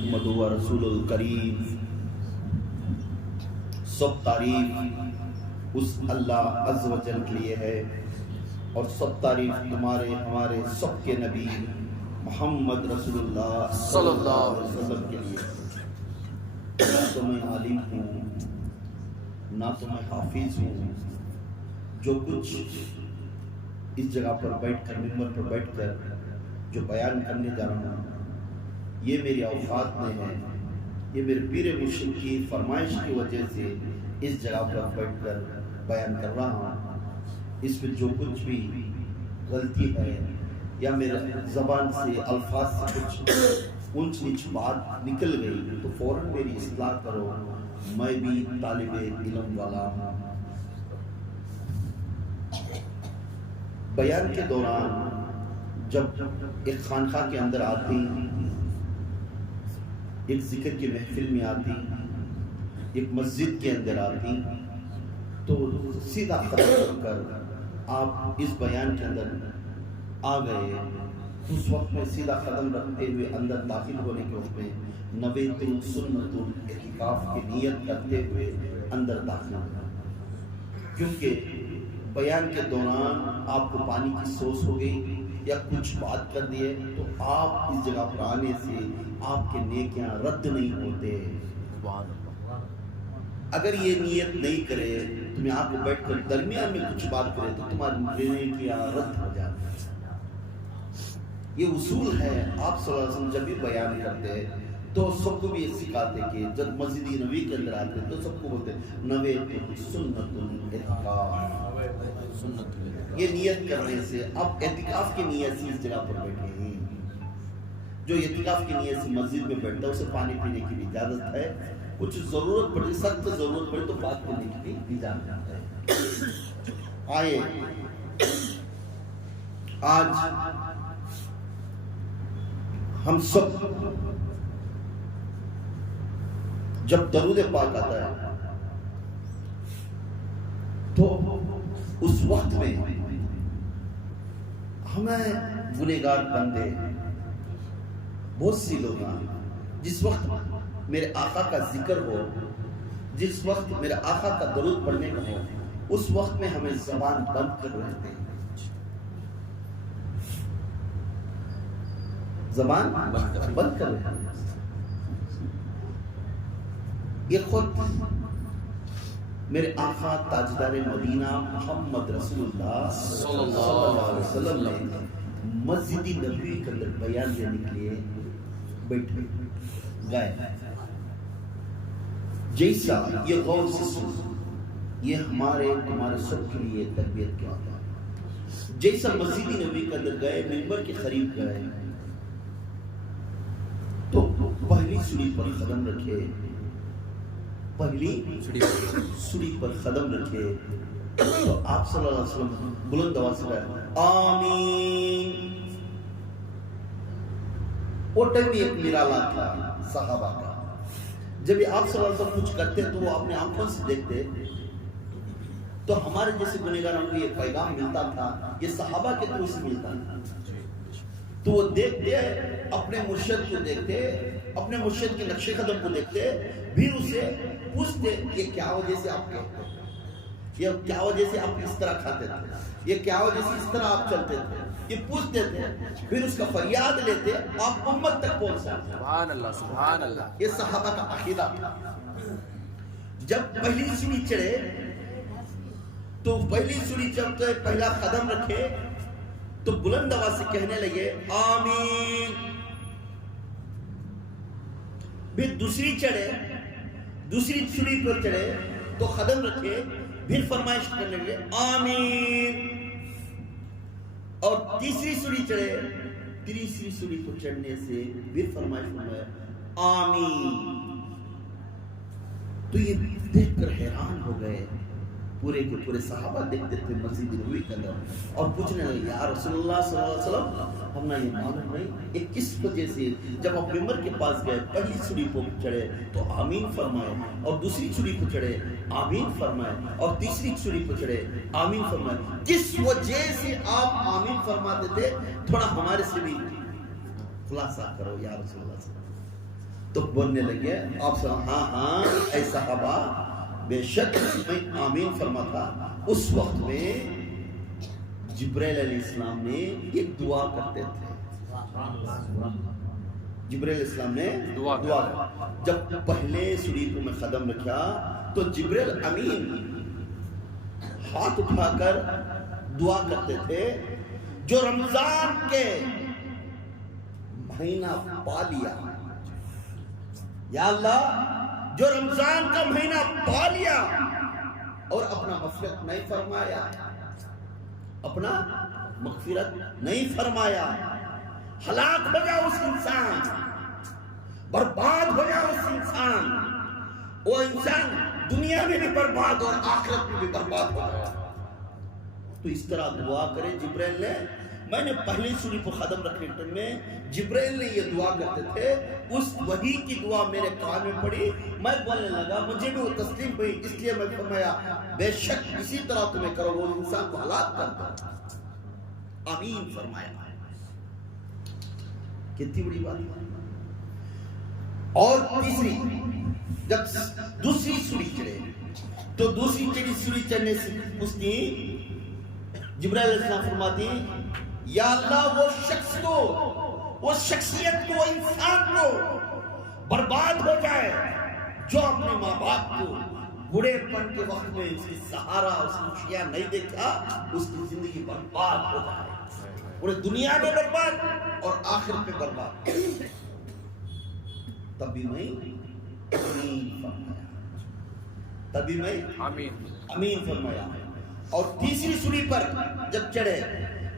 احمد و رسول الکریم، سب تعریف اس اللہ عز و جل کے لیے ہے، اور سب تعریف تمہارے ہمارے سب کے نبی محمد رسول اللہ صلی اللہ علیہ وسلم کے لیے۔ نہ تو میں عالم ہوں، نہ تو میں حافظ ہوں، جو کچھ اس جگہ پر بیٹھ کر، منبر پر بیٹھ کر جو بیان کرنے جا رہا ہوں، یہ میری اوقات میں ہے، یہ میرے پیر مرشد کی فرمائش کی وجہ سے اس جگہ پر بیٹھ کر بیان کر رہا ہوں۔ اس میں جو کچھ بھی غلطی ہے یا میرے زبان سے الفاظ سے کچھ اونچ نیچ بات نکل گئی تو فوراً میری اصلاح کرو، میں بھی طالب علم والا ہوں۔ بیان کے دوران جب ایک خانقاہ کے اندر آتی، ایک ذکر کی محفل میں آتی، ایک مسجد کے اندر آتی، تو سیدھا قدم کر آپ اس بیان کے اندر آ گئے، اس وقت میں سیدھا قدم رکھتے ہوئے اندر داخل ہونے کے وقت میں نویت سنت الاعتکاف کی نیت کرتے ہوئے اندر داخل ہونا، کیونکہ بیان کے دوران آپ کو پانی کی سوس ہو گئی یا کچھ بات کر دیے تو آپ اس جگہ پر آنے سے آپ کے نیکیاں رد نہیں ہوتے۔ اگر یہ نیت نہیں کرے تو میں آپ کو بیٹھ کر درمیان میں کچھ بات کرے تو تمہاری نیکیاں رد ہو جاتی۔ یہ اصول ہے، آپ صلی اللہ علیہ وسلم جب بھی بیان کرتے تو سب کو بھی یہ سکھاتے کہ جب مسجد نبی کے اندر آتے تو سب کو بولتے نویت سنت الاعتکاف، یہ نیت کرنے سے اب اعتکاف کی نیت سے اس جگہ پر بیٹھے ہیں۔ جو اعتکاف کی نیت سے مسجد میں بیٹھتا ہے اسے پانی پینے کی بھی اجازت ہے، کچھ ضرورت پڑے، سخت ضرورت پڑے تو بات کرنے کی بھی اجازت ہے۔ آئے آج ہم سب جب درود پاک آتا ہے تو اس وقت میں ہمیں گنہگار بندے بہت سی لوگ ہیں، جس وقت میرے آقا کا ذکر ہو، جس وقت میرے آقا کا درود پڑھنے کا ہو، اس وقت میں ہمیں زبان بند کر رہتے ہیں، زبان بند کر رہے ہیں۔ یہ خود میرے آقا تاجدار مدینہ محمد رسول اللہ صلی اللہ علیہ وسلم نے مسجد نبوی کے اندر بیان دینے کے لیے بیٹھے گئے۔ جیسا یہ غور سے سن، یہ ہمارے سب کے لیے تربیت کیا ہوتا ہے۔ جیسا مسجد نبوی کے اندر گئے، منبر کے قریب گئے تو پہلی سیڑھی پر قدم رکھے، پہلی سیڑھی پر قدم رکھے تو آپ صلی اللہ علیہ وسلم بلند آواز سے کہا آمین۔ وہ ٹائم ایک نرالا تھا صحابہ کا، جب آپ صلی اللہ علیہ وسلم کچھ کرتے تو وہ اپنے آنکھوں سے دیکھتے تو ہمارے جیسے گنہگاروں کو یہ پیغام ملتا تھا، یہ صحابہ کے تھرو سے ملتا تھا، تو وہ دیکھتے اپنے مرشد کو دیکھتے، اپنے مرشد کے نقش قدم کو دیکھتے، پھر اسے پوچھتے یہ کیا وجہ سے آپ کہتے ہیں، یہ کیا وجہ سے آپ اس طرح کھاتے تھے، یہ کیا وجہ سے اس طرح آپ چلتے تھے، یہ پوچھتے تھے، پھر اس کا فریاد لیتے، آپ امت تک پہنچاتے۔ سبحان اللہ سبحان اللہ، یہ صحابہ کا عقیدہ تھا۔ جب پہلی سیڑھی چڑھے تو پہلی سیڑھی جب پہلا قدم رکھے تو بلند آواز سے کہنے لگے آمین۔ پھر دوسری چڑھے، دوسری سیڑھی پر چڑھے تو قدم رکھے، پھر فرمائش کرنے لگے آمین۔ اور تیسری سیڑھی چڑھے، تیسری سیڑھی پر چڑھنے سے پھر فرمائش فرمایا آمین۔ تو یہ دیکھ کر حیران ہو گئے، پورے کے پورے صحابہ دیکھتے تھے مسجد نبوی کے اندر اور پوچھنے لگے یا رسول اللہ صلی اللہ علیہ وسلم، ہم نے یہ معلوم نہیں یہ کس وجہ سے جب آپ ممبر کے پاس گئے پہلی سیڑھی پر چڑھے تو آمین فرمائے، اور دوسری سیڑھی پر چڑھے آمین فرمائے، اور تیسری سیڑھی پر چڑھے آمین فرمائے، کس وجہ سے آپ آمین فرماتے تھے؟ تھوڑا ہمارے سے بھی خلاصہ کرو یا رسول اللہ صلی اللہ علیہ وسلم۔ تو بولنے لگے آپ سے ہاں ہاں اے صحابہ بے شک میں آمین فرما تھا. اس وقت میں جبرائیل علیہ السلام نے ایک دعا کرتے تھے. جبرائیل علیہ السلام نے دعا جب پہلے سوری کو میں قدم رکھا تو جبرائیل امین ہاتھ اٹھا کر دعا کرتے تھے جو رمضان کے مہینہ پا لیا یا اللہ جو رمضان کا مہینہ پا لیا اور اپنا مغفرت نہیں فرمایا اپنا مغفرت نہیں فرمایا ہلاک ہو جاؤ اس انسان برباد ہو جاؤ اس انسان وہ انسان دنیا میں بھی برباد اور آخرت میں بھی برباد ہو جائے. تو اس طرح دعا کرے جبرائیل نے. میں نے پہلی سوری کو ختم رکھنے ٹائم میں جبرائیل نے یہ دعا کرتے تھے اس وحی کی دعا میرے کان میں پڑی. میں بولنے لگا مجھے بھی وہ تسلیم ہوئی اس لیے میں فرمایا بے شک اسی طرح تمہیں کرو وہ انسان کو ہلاک کر دو. آمین فرمایا. کتنی بڑی بات ہے. اور تیسری جب دوسری سوری چڑھے تو دوسری سوری چڑھنے سے اس نے جبرائیل علیہ السلام فرماتی یا اللہ وہ شخص کو وہ شخصیت کو وہ انسان کو برباد ہو جائے جو اپنے ماں باپ کو بڑے پن کے وقت میں اس کی سہارا اس کی خوشیاں نہیں دیکھا اس کی زندگی برباد ہو جائے پورے دنیا میں برباد اور آخرت میں برباد. تبھی میں آمین فرمایا تبھی میں آمین فرمایا. اور تیسری سوری پر جب چڑھے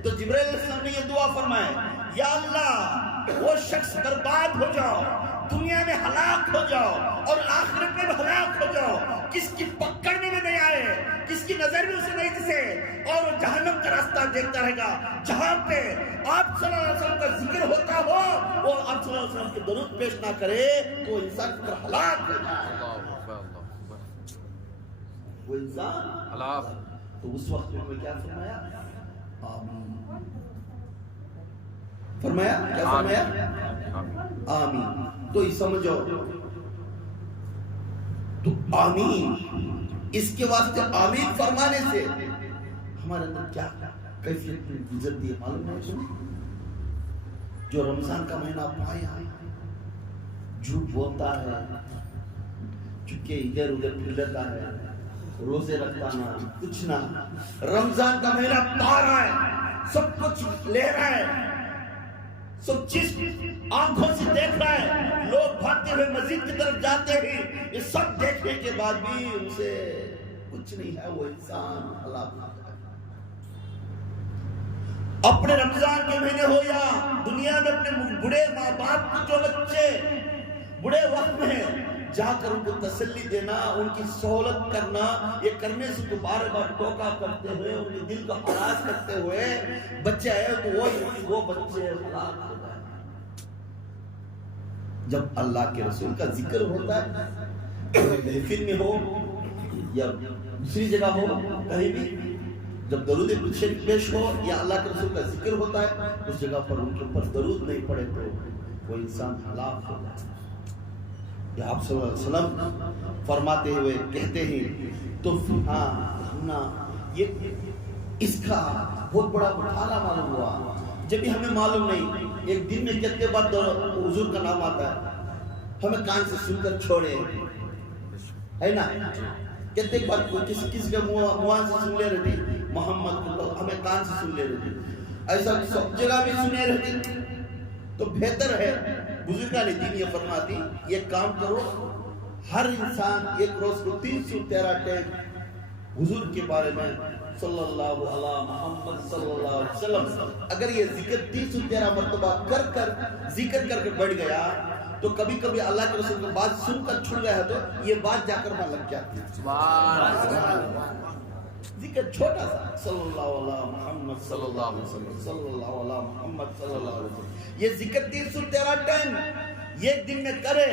تو جبرائیل علیہ السلام نے یہ دعا فرمایا یا اللہ وہ شخص برباد ہو جاؤ دنیا میں ہلاک ہو جاؤ اور آخرت میں بھی ہلاک ہو جاؤ کس کی پکڑنے میں نہیں آئے کس کی نظر بھی اسے نہیں دسے اور وہ جہنم کا راستہ دیکھتا رہے گا جہاں پہ آپ صلی اللہ علیہ وسلم کا ذکر ہوتا ہو وہ آپ صلی اللہ علیہ وسلم کے درود پیش نہ کرے تو انسان پر ہلاک ہو جائے وہ انسان ہلاک. تو اس وقت میں کیا فرمایا آمین فرمایا کیا فرمایا آمین. تو یہ سمجھو تو آمین اس کے واسطے آمین فرمانے سے ہمارے اندر کیا کیفیت میں عزت دی معلوم ہے. جو رمضان کا مہینہ پایا جھوٹ بولتا ہے چونکہ ادھر ادھر پھرتا ہے روزے رکھتا نہ کچھ نہ رمضان کا مہینہ پا رہا ہے سب کچھ لے رہا ہے سب چیز آنکھوں سے دیکھ رہا ہے لوگ بھاگتے ہوئے مسجد کی طرف جاتے ہیں یہ سب دیکھنے کے بعد بھی ان سے کچھ نہیں ہے وہ انسان ہلاک ہو جائے. اپنے رمضان کے مہینے ہو یا دنیا میں اپنے بڑے ماں باپ کے جو بچے بڑے وقت میں ہیں جا کر ان کو تسلی دینا ان کی سہولت کرنا یہ کرنے سے تو بار بار ٹوکا کرتے ہوئے ان کے دل کا ہراس کرتے ہوئے بچے آئے تو وہ بچے ہلاک ہو جائے. جب اللہ کے رسول کا ذکر ہوتا ہے محفل میں ہو یا دوسری جگہ ہو کہیں بھی جب درود شریف پیش ہو یا اللہ کے رسول کا ذکر ہوتا ہے اس جگہ پر ان کے اوپر درود نہیں پڑے تو وہ انسان ہلاک ہو جائے. یا آپ صلی اللہ علیہ وسلم فرماتے ہوئے کہتے ہیں تو ہاں یہ اس کا بہت بڑا مطالعہ معلوم ہوا جب ہمیں معلوم نہیں ایک دن میں کتنے بار حضور کا نام آتا ہے ہمیں کان سے سن کر چھوڑے ہے نا کتنے بار کسی کے منہ سے سن لے رہے تھے محمد کو ہمیں کان سے سن لے رہے تھے ایسا سب جگہ بھی سنے رہتے تو بہتر ہے. بزرگان دین یہ فرماتی یہ کام کرو ہر انسان ایک روز کو 313 ٹائم حضور کے بارے میں صلی اللہ علیہ محمد صلی اللہ علیہ وسلم اگر یہ ذکر 313 مرتبہ کر ذکر کر کے بڑھ گیا تو کبھی کبھی اللہ کے رسول کی بات سن کر چھوڑ گیا ہے تو یہ بات جا کر وہاں لگ جاتی ہے. سبحان اللہ. ذکر چھوٹا سا صلی اللہ علیہ محمد صلی اللہ علیہ وسلم صلی اللہ علیہ محمد صلی اللہ علیہ وسلم یہ ذکر 313 ٹائم ایک دن میں کرے.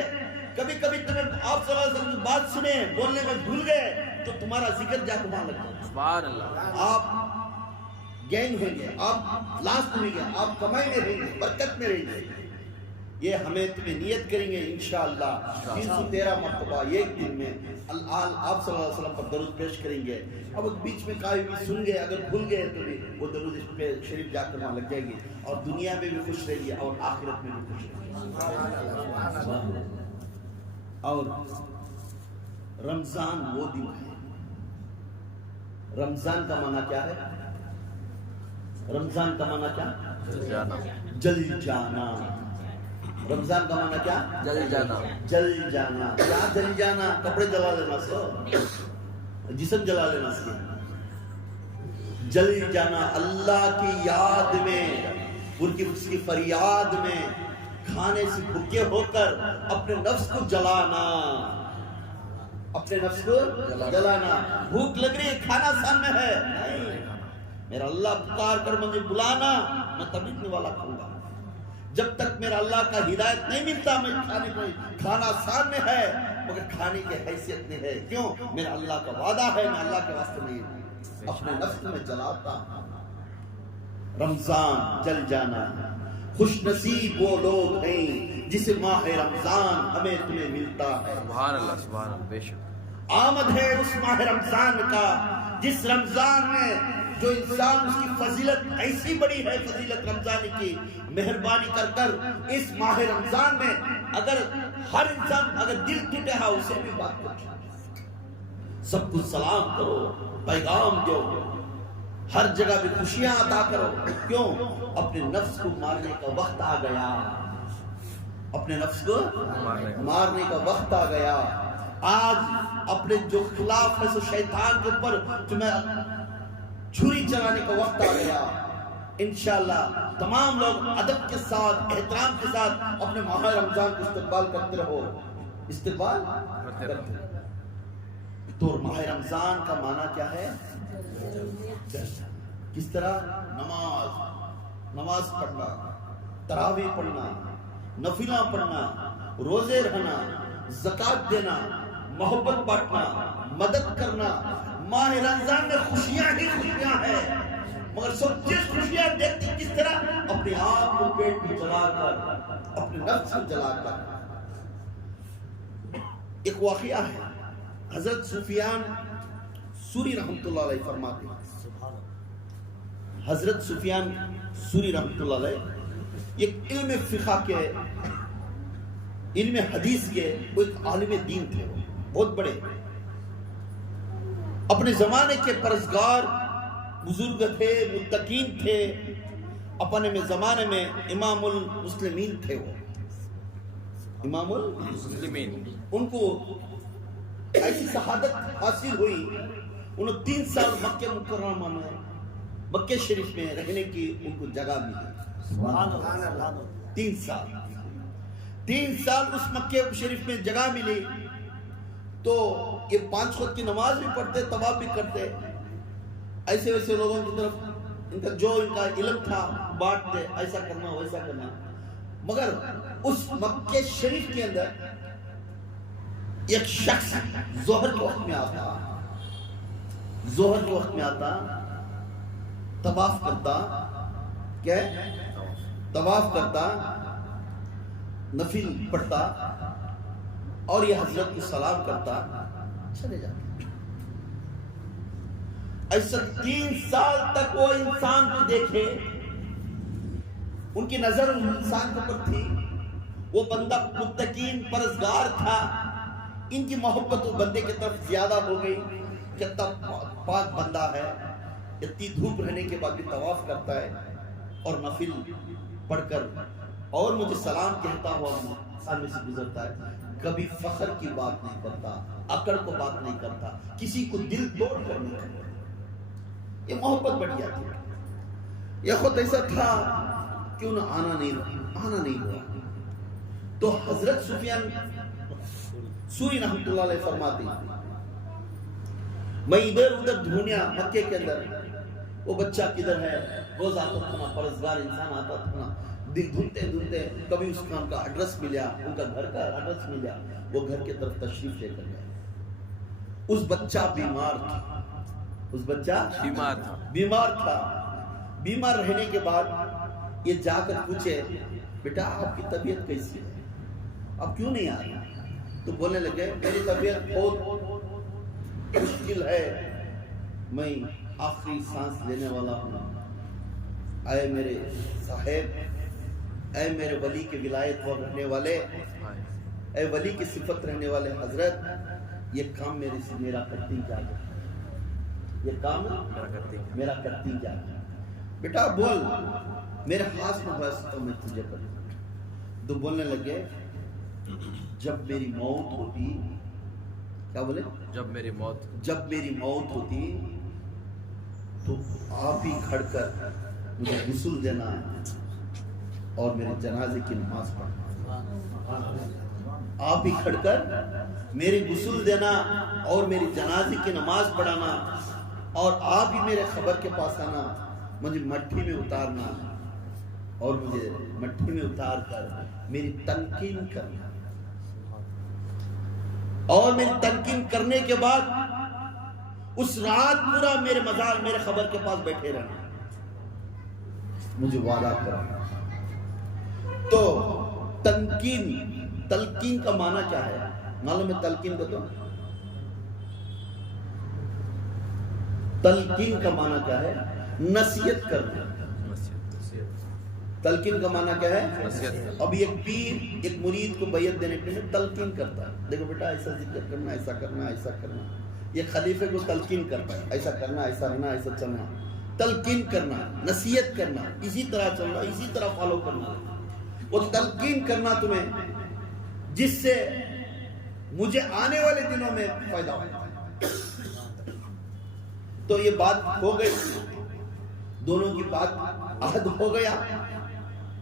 کبھی کبھی تمہیں آپ صلی اللہ علیہ وسلم کی بات سنے بولنے میں بھول گئے تو تمہارا ذکر جا کے وہاں لگ جائے. سبحان اللہ. آپ گین ہوں گے آپ لاسٹ میں گے آپ کمائی میں رہیں گے برکت میں رہیں گے یہ ہمیں تمہیں نیت کریں گے انشاءاللہ 313 مرتبہ ایک دن میں آپ صلی اللہ علیہ وسلم پر درود پیش کریں گے. اب بیچ میں کہیں بھی سن گئے اگر بھول گئے تو بھی وہ درود شریف جا کر وہاں لگ جائے گی اور دنیا میں بھی خوش رہیے اور آخرت میں بھی خوش رہیے. اور رمضان وہ دن ہے. رمضان کا معنی کیا ہے؟ رمضان کا معنی کیا؟ جل جانا. رمضان کا معنی کیا؟ جل جانا. جل جانا. کیا جل جانا؟ کپڑے جلا لینا سو، جسم جلا لینا سے. جل جانا اللہ کی یاد میں، اس کی فریاد میں، کھانے سے بھوکے ہو کر اپنے نفس کو جلانا. اپنے نفس کو جلانا. بھوک لگ رہی ہے، کھانا سامنے ہے، نہیں، میرا اللہ پکار کر مجھے بلانا، میں تبھی اپنے والا کھاؤں گا. جب تک میرا اللہ کا ہدایت نہیں ملتا میں کھانا سامنے ہے مگر کھانے کی حیثیت نہیں ہے. کیوں؟ میرا اللہ کا وعدہ ہے، میں اللہ کے واسطے نہیں اپنے نفس میں جلاتا. رمضان جل جانا. خوش نصیب وہ لوگ ہیں جسے ماہ رمضان ہمیں تمہیں ملتا ہے. سبحان اللہ سبحان اللہ. بے شک آمد ہے اس ماہ رمضان کا جس رمضان میں جو انسان اس کی فضیلت ایسی بڑی ہے، فضیلت رمضان کی. مہربانی کر کر اس ماہ رمضان میں اگر ہر انسان اگر دل ٹوٹے ہا اسے بھی بات کرو، سب کو سلام کرو، پیغام دو، ہر جگہ بھی خوشیاں عطا کرو. کیوں؟ اپنے نفس کو مارنے کا وقت آ گیا. اپنے نفس کو مارنے کا وقت آ گیا. آج اپنے جو خلاف ہے سو شیطان کے اوپر تمہیں چھری چلانے کا وقت آ گیا. انشاءاللہ تمام لوگ ادب کے ساتھ احترام کے ساتھ اپنے ماہ رمضان کو استقبال کرتے رہو. استقبال کرتے رہو. تو ماہ رمضان کا معنی کیا ہے؟ کس طرح؟ نماز پڑھنا، تراویح پڑھنا، نفلہ پڑھنا، روزے رہنا، زکات دینا، محبت بانٹنا، مدد کرنا. ماہ رمضان میں خوشیاں ہی خوشیاں ہیں مگر سب چیز خوشیاں دیکھتی کس طرح؟ اپنے آپ کو پیٹ میں جلا کر، اپنے نفس کو جلا کر. ایک واقعہ ہے، حضرت سفیان سوری رحمۃ اللہ علیہ فرماتے ہیں. حضرت سفیان سوری رحمۃ اللہ علیہ ایک علم فقہ کے، علم حدیث کے وہ ایک عالم دین تھے، بہت بڑے، اپنے زمانے کے پرہیزگار بزرگ تھے، متقین تھے. اپنے میں زمانے میں امام المسلمین تھے. وہ امام المسلمین، ان کو ایسی شہادت حاصل ہوئی، انہوں 3 سال مکہ مکرمہ میں، مکہ شریف میں رہنے کی ان کو جگہ ملی. 3 سال اس مکہ شریف میں جگہ ملی تو یہ 5 وقت کی نماز بھی پڑھتے، طواف بھی کرتے. ایسے ویسے لوگوں کی طرف ان کا جو ان کا علم تھا بانٹتے، ایسا کرنا ویسا کرنا. مگر اس مکہ شریف کے اندر ایک شخص ظہر کے وقت میں آتا، طواف کرتا، کیا طواف کرتا، نفل پڑھتا اور یہ حضرت کو سلام کرتا، چلے جاتا. ایسا 3 سال تک وہ انسان کو دیکھے، ان کی نظر انسان کے اوپر تھی. وہ بندہ متقین پرہیزگار تھا. ان کی محبت وہ بندے کی طرف زیادہ ہو گئی. کتنا پاک بندہ ہے، اتنی دھوپ رہنے کے بعد بھی طواف کرتا ہے اور نفل پڑھ کر اور مجھے سلام کہتا ہوا سامنے سے گزرتا ہے. کبھی فخر کی بات نہیں کرتا، اکڑ کو بات نہیں کرتا، کسی کو دل توڑ کر نہیں کرتا. یہ محبت بڑھ جاتی ہے. یہ خود ایسا تھا کہ انہیں آنا نہیں ہوا. تو حضرت سفیان سوری رحمۃ اللہ علیہ فرماتے ہیں میں ادھر ادھر ڈھونڈیا مکے کے اندر، وہ بچہ کدھر ہے. روز آتا تھا نا، پرہیزگار انسان آتا تھا نا، دل ڈھونڈتے کبھی اس کا ایڈریس ملا، ان کا گھر کا ایڈریس ملا، وہ گھر کی طرف تشریف لے کر گئے. اس بچہ بیمار تھا، اس بچہ بیمار تھا. بیمار رہنے کے بعد یہ جا کر پوچھے بیٹا آپ کی طبیعت کیسی ہے، اب کیوں نہیں آ رہی؟ تو بولنے لگے میری طبیعت بہت مشکل ہے، میں آخری سانس لینے والا ہوں، اے میرے صاحب، اے میرے ولی کے ولایت پر رہنے والے، اے ولی کی صفت رہنے والے حضرت، یہ کام میرا کرتی جا، یہ کام میرا کرتی جا۔ بیٹا بول، میرے ہاتھ میں بس تو میں تجھے پر۔ تو بولنے لگے جب میری موت ہوتی، کیا بولے؟ جب میری موت ہوتی تو آپ ہی کھڑ کر مجھے غسل دینا اور میرے جنازے کی نماز پڑھنا، آپ ہی کھڑ کر میری غسل دینا اور میری جنازے کی نماز پڑھانا، اور آپ ہی میرے قبر کے پاس آنا، مجھے مٹی میں اتارنا اور مجھے مٹی میں اتار کر میری تلقین کرنا، اور میری تلقین کرنے کے بعد اس رات پورا میرے مزار میرے قبر کے پاس بیٹھے رہنا، مجھے وعدہ کرنا۔ تو تلقین کا معنی کیا ہے معلوم ہے؟ تلقین کو تو تلقین کا معنی کیا ہے؟ نصیحت کرنا۔ تلقین کا معنی کیا ہے؟ اب ایک پیر ایک مرید کو بیعت دینے کے لیے تلقین کرتا ہے، دیکھو بیٹا ایسا ذکر کرنا، ایسا کرنا، ایسا کرنا۔ یہ خلیفے کو تلقین کرتا ہے، ایسا کرنا، ایسا رہنا، ایسا چلنا، تلقین کرنا، نصیحت کرنا، اسی طرح چلنا، اسی طرح فالو کرنا۔ وہ تلقین کرنا تمہیں، جس سے مجھے آنے والے دنوں میں فائدہ ہوگا۔ تو یہ بات ہو گئی، دونوں کی بات عہد ہو گیا،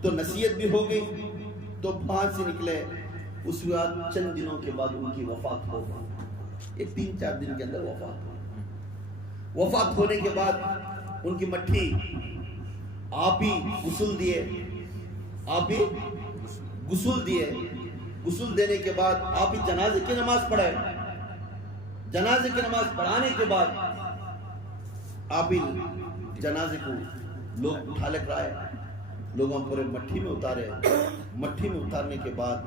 تو نصیحت بھی ہو گئی، تو وہاں سے نکلے۔ اس وقت چند دنوں کے بعد ان کی وفات ہو گئی، ایک 3-4 دن کے اندر وفات ہو۔ وفات ہونے کے بعد ان کی مٹھی آپ ہی غسل دیے، آپ ہی غسل دیے۔ غسل دینے کے بعد آپ ہی جنازے کی نماز پڑھائے۔ جنازے کی نماز پڑھانے کے بعد آپ ہی جنازے کو لوگ اٹھا لے کر آئے، لوگوں پورے مٹھی میں اتارے۔ مٹھی میں اتارنے کے بعد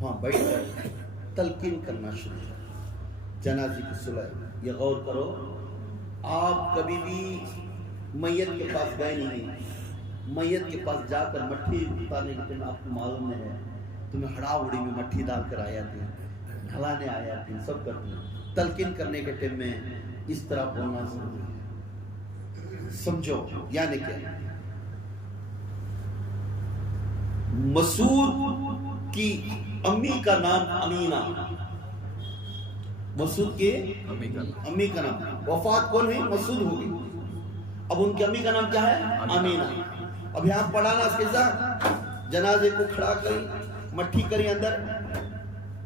وہاں بیٹھ کر تلقین کرنا شروع کیا، جنازے کی صلح۔ یہ غور کرو، آپ کبھی بھی میت کے پاس گئے نہیں، میت کے پاس جا کر مٹھی اتارنے کے ٹائم آپ کو معلوم نہیں ہے، تمہیں ہڑا اڑی میں مٹھی ڈال کر آیا تھی، ڈھلانے آیا تھی، سب کرتے ہیں۔ تلقین کرنے کے ٹائم میں اس طرح بولنا ضروری ہے، سمجھو یعنی کیا؟ مسعود کی امی کا نام امینہ، مسعود کی امی کا نام، وفات کون ہوئی؟ مسعود ہو گئی۔ اب ان کی امی کا نام کیا ہے؟ امینہ۔ اب یہاں پڑھانا قصہ، جنازے کو کھڑا کری، مٹھی کری اندر،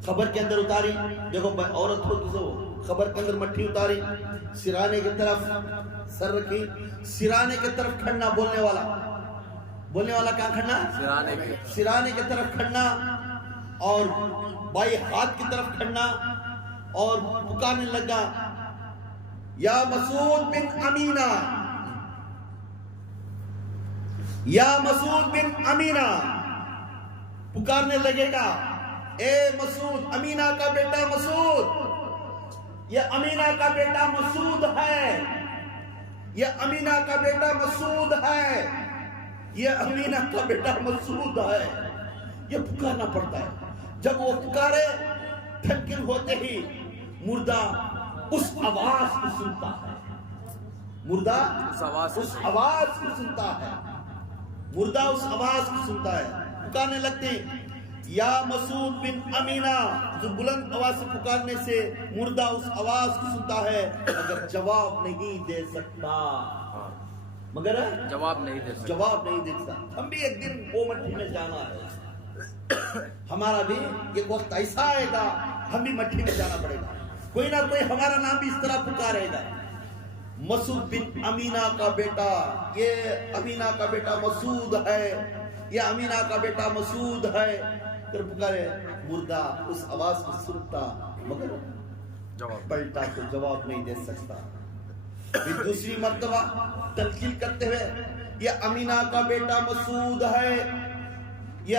قبر کے اندر اتاری۔ دیکھو عورت ہو تو قبر کے اندر مٹھی اتاری، سرانے کی طرف سر رکھی، سرانے کی طرف کھڑنا، بولنے والا کہاں کھڑنا؟ سرانے کی طرف کھڑنا، اور بائیں ہاتھ کی طرف کھڑنا، اور پکارنے لگا یا مسعود بن امینہ، یا مسعود بن امینہ۔ پکارنے لگے گا اے مسعود، امینہ کا بیٹا مسعود، یہ امینہ کا بیٹا مسعود ہے، یہ امینہ کا بیٹا مسعود ہے، یہ امینہ کا بیٹا مسعود ہے۔ یہ پکارنا پڑتا ہے۔ جب وہ پکارے، تھکن ہوتے ہی مردہ اس آواز کو سنتا ہے، مردہ اس آواز کو سنتا ہے، مردہ اس آواز کو سنتا ہے۔ پکارنے لگتے ہیں یا مسعود بن امینہ، جو بلند آواز سے پکارنے سے مردہ اس آواز کو سنتا ہے، مگر جواب نہیں دے سکتا، مگر جواب نہیں دے سکتا۔ ہم بھی ایک دن وہ مٹھی میں جانا ہے، ہمارا بھی ایک وقت ایسا آئے گا، ہم بھی مٹھی میں جانا پڑے گا، کوئی نہ کوئی ہمارا نام بھی اس طرح پکارے گا، مسعود بن امینہ کا بیٹا، یہ امینہ کا بیٹا مسعود ہے، یہ امینہ کا بیٹا مسعود ہے۔ پھر پکارے، مردہ اس آواز کو سنتا مگر پلٹا تو جواب نہیں دے سکتا۔ پھر دوسری مرتبہ تلقین کرتے ہوئے، یہ امینہ کا بیٹا مسعود ہے، یہ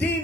3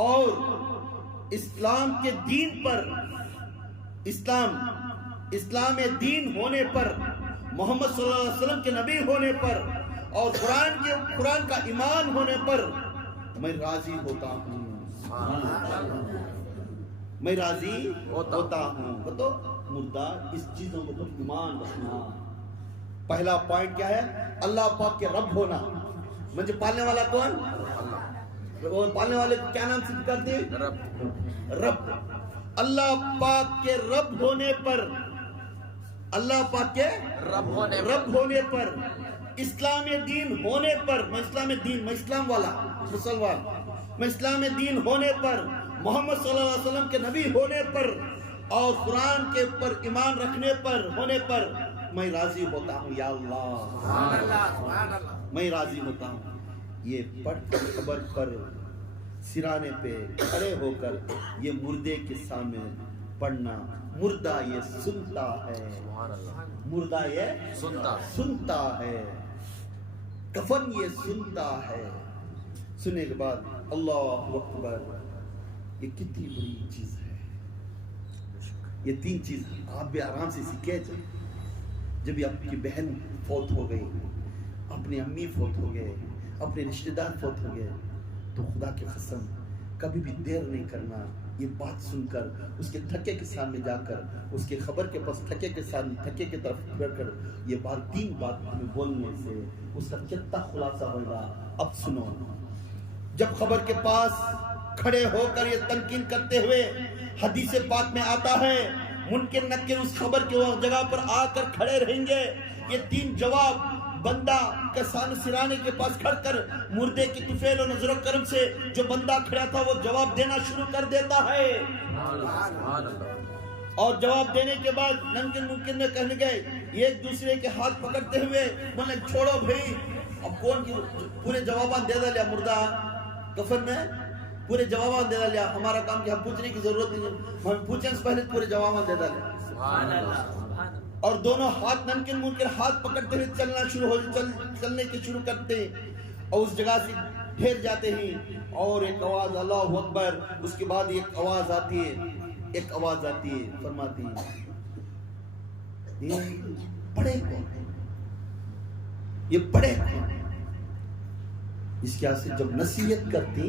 اور اسلام کے دین پر، اسلام دین ہونے پر، محمد صلی اللہ علیہ وسلم کے نبی ہونے پر اور قرآن کا ایمان ہونے پر میں راضی ہوتا ہوں، میں راضی ہوتا ہوں۔ تو مردار اس چیزوں کو ایمان رکھنا۔ پہلا پوائنٹ کیا ہے؟ اللہ پاک کے رب ہونا۔ مجھے پالنے والا کون؟ اور پالنے والے کو کیا نام سے کرتے ہیں؟ رب۔ اللہ پاک کے رب ہونے پر، اللہ پاک کے رب ہونے پر، اسلام دین ہونے پر، میں اسلام والا مسلمان، میں اسلام دین ہونے پر، محمد صلی اللہ علیہ وسلم کے نبی ہونے پر اور قرآن کے پر ایمان رکھنے پر ہونے پر میں راضی ہوتا ہوں یا اللہ، میں راضی ہوتا ہوں۔ یہ پڑھ کر قبر پر سرانے پہ کھڑے ہو کر یہ مردے کے سامنے پڑھنا، مردہ یہ سنتا ہے، مردہ یہ سنتا ہے، کفن یہ سنتا ہے۔ سننے کے بعد اللہ اکبر، یہ کتنی بڑی چیز ہے۔ یہ 3 چیز آپ بھی آرام سے سیکھے جائیں۔ جب آپ کی بہن فوت ہو گئی، اپنی امی فوت ہو گئے، اپنے رشتہ دار فوت ہو گئے، تو خدا کی قسم کبھی بھی دیر نہیں کرنا۔ یہ بات سن کر اس کے تھکے کے سامنے جا کر، اس کے خبر کے پاس تھکے کی طرف پھر کر یہ بات 3 بات ہمیں بولنے سے اس کا کتنا خلاصہ ہوگا۔ اب سنو، جب خبر کے پاس کھڑے ہو کر یہ تلقین کرتے ہوئے حدیث پاک میں آتا ہے، منکر نکر اس خبر کے جگہ پر آ کر کھڑے رہیں گے۔ یہ 3 جواب بندہ کے سرانے کے پاس کھڑ کر مردے کی طفیل و نظر و کرم سے جو بندہ کھڑا تھا وہ جواب دینا شروع کر دیتا ہے، اور جواب دینے کے بعد نمکن ممکن میں کہنے گئے یہ ایک دوسرے کے ہاتھ پکڑتے ہوئے بولے چھوڑو بھائی، اب کون کی پورے جوابان دے دیا مردہ کفن میں، پورے جوابان دے دیا۔ ہمارا کام کیا، ہم پوچھنے کی ضرورت نہیں، ہم پوچھیں سے پہلے پورے جوابان دے دیا۔ اور دونوں ہاتھ نمکن منکر ہاتھ پکڑتے ہوئے چلنے کے شروع کرتے اور اس جگہ سے ڈھیر جاتے ہیں، اور ایک آواز اللہ اکبر، اس کے بعد ایک آواز آتی ہے، فرماتی ہے یہ پڑھے کون ہے، یہ پڑھے کون ہے۔ اس کے سے جب نصیحت کرتی،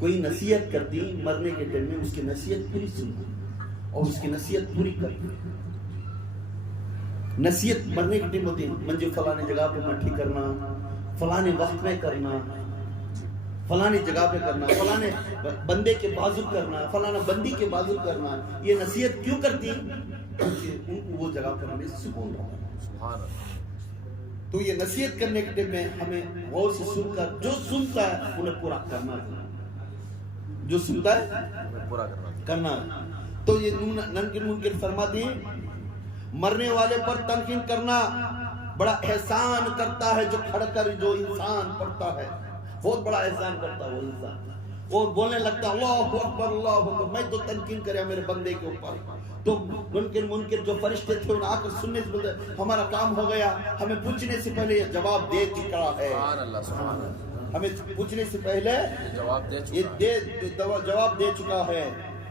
کوئی نصیحت کرتی مرنے کے ٹائم میں، اس کی نصیحت پوری سنتی اور اس کی نصیحت پوری کرتی۔ نصیحت مرنے کی ٹائم ہوتی ہے، منجے فلانے جگہ پہ مٹھی کرنا، فلانے وقت میں کرنا، فلانے جگہ پہ کرنا، فلانے بندے کے بازو کرنا، فلانا بندی کے بازو کرنا۔ یہ نصیحت کیوں کرتی؟ کیونکہ ان کو وہ جگہ پر ہمیں سکون رہا۔ تو یہ نصیحت کرنے کے ٹائم میں ہمیں غور سے سن کر جو سنتا ہے انہیں پورا کرنا ہے، جو سنتا ہے پورا کرنا ہے۔ تو یہ نمکن ممکن فرماتی ہیں مرنے والے پر تنقید کرنا بڑا احسان کرتا ہے، جو کھڑ کر جو انسان پڑھتا ہے بہت بڑا احسان کرتا ہے وہ انسان، اور بولنے لگتا اللہ اکبر اللہ اکبر، میں تو تنقید کریا میرے بندے کے اوپر۔ تو منکر جو فرشتے تھے انہیں آ کر سننے سے بولتے ہمارا کام ہو گیا، ہمیں پوچھنے سے پہلے یہ جواب دے چکا ہے، ہمیں پوچھنے سے پہلے جواب دے چکا ہے۔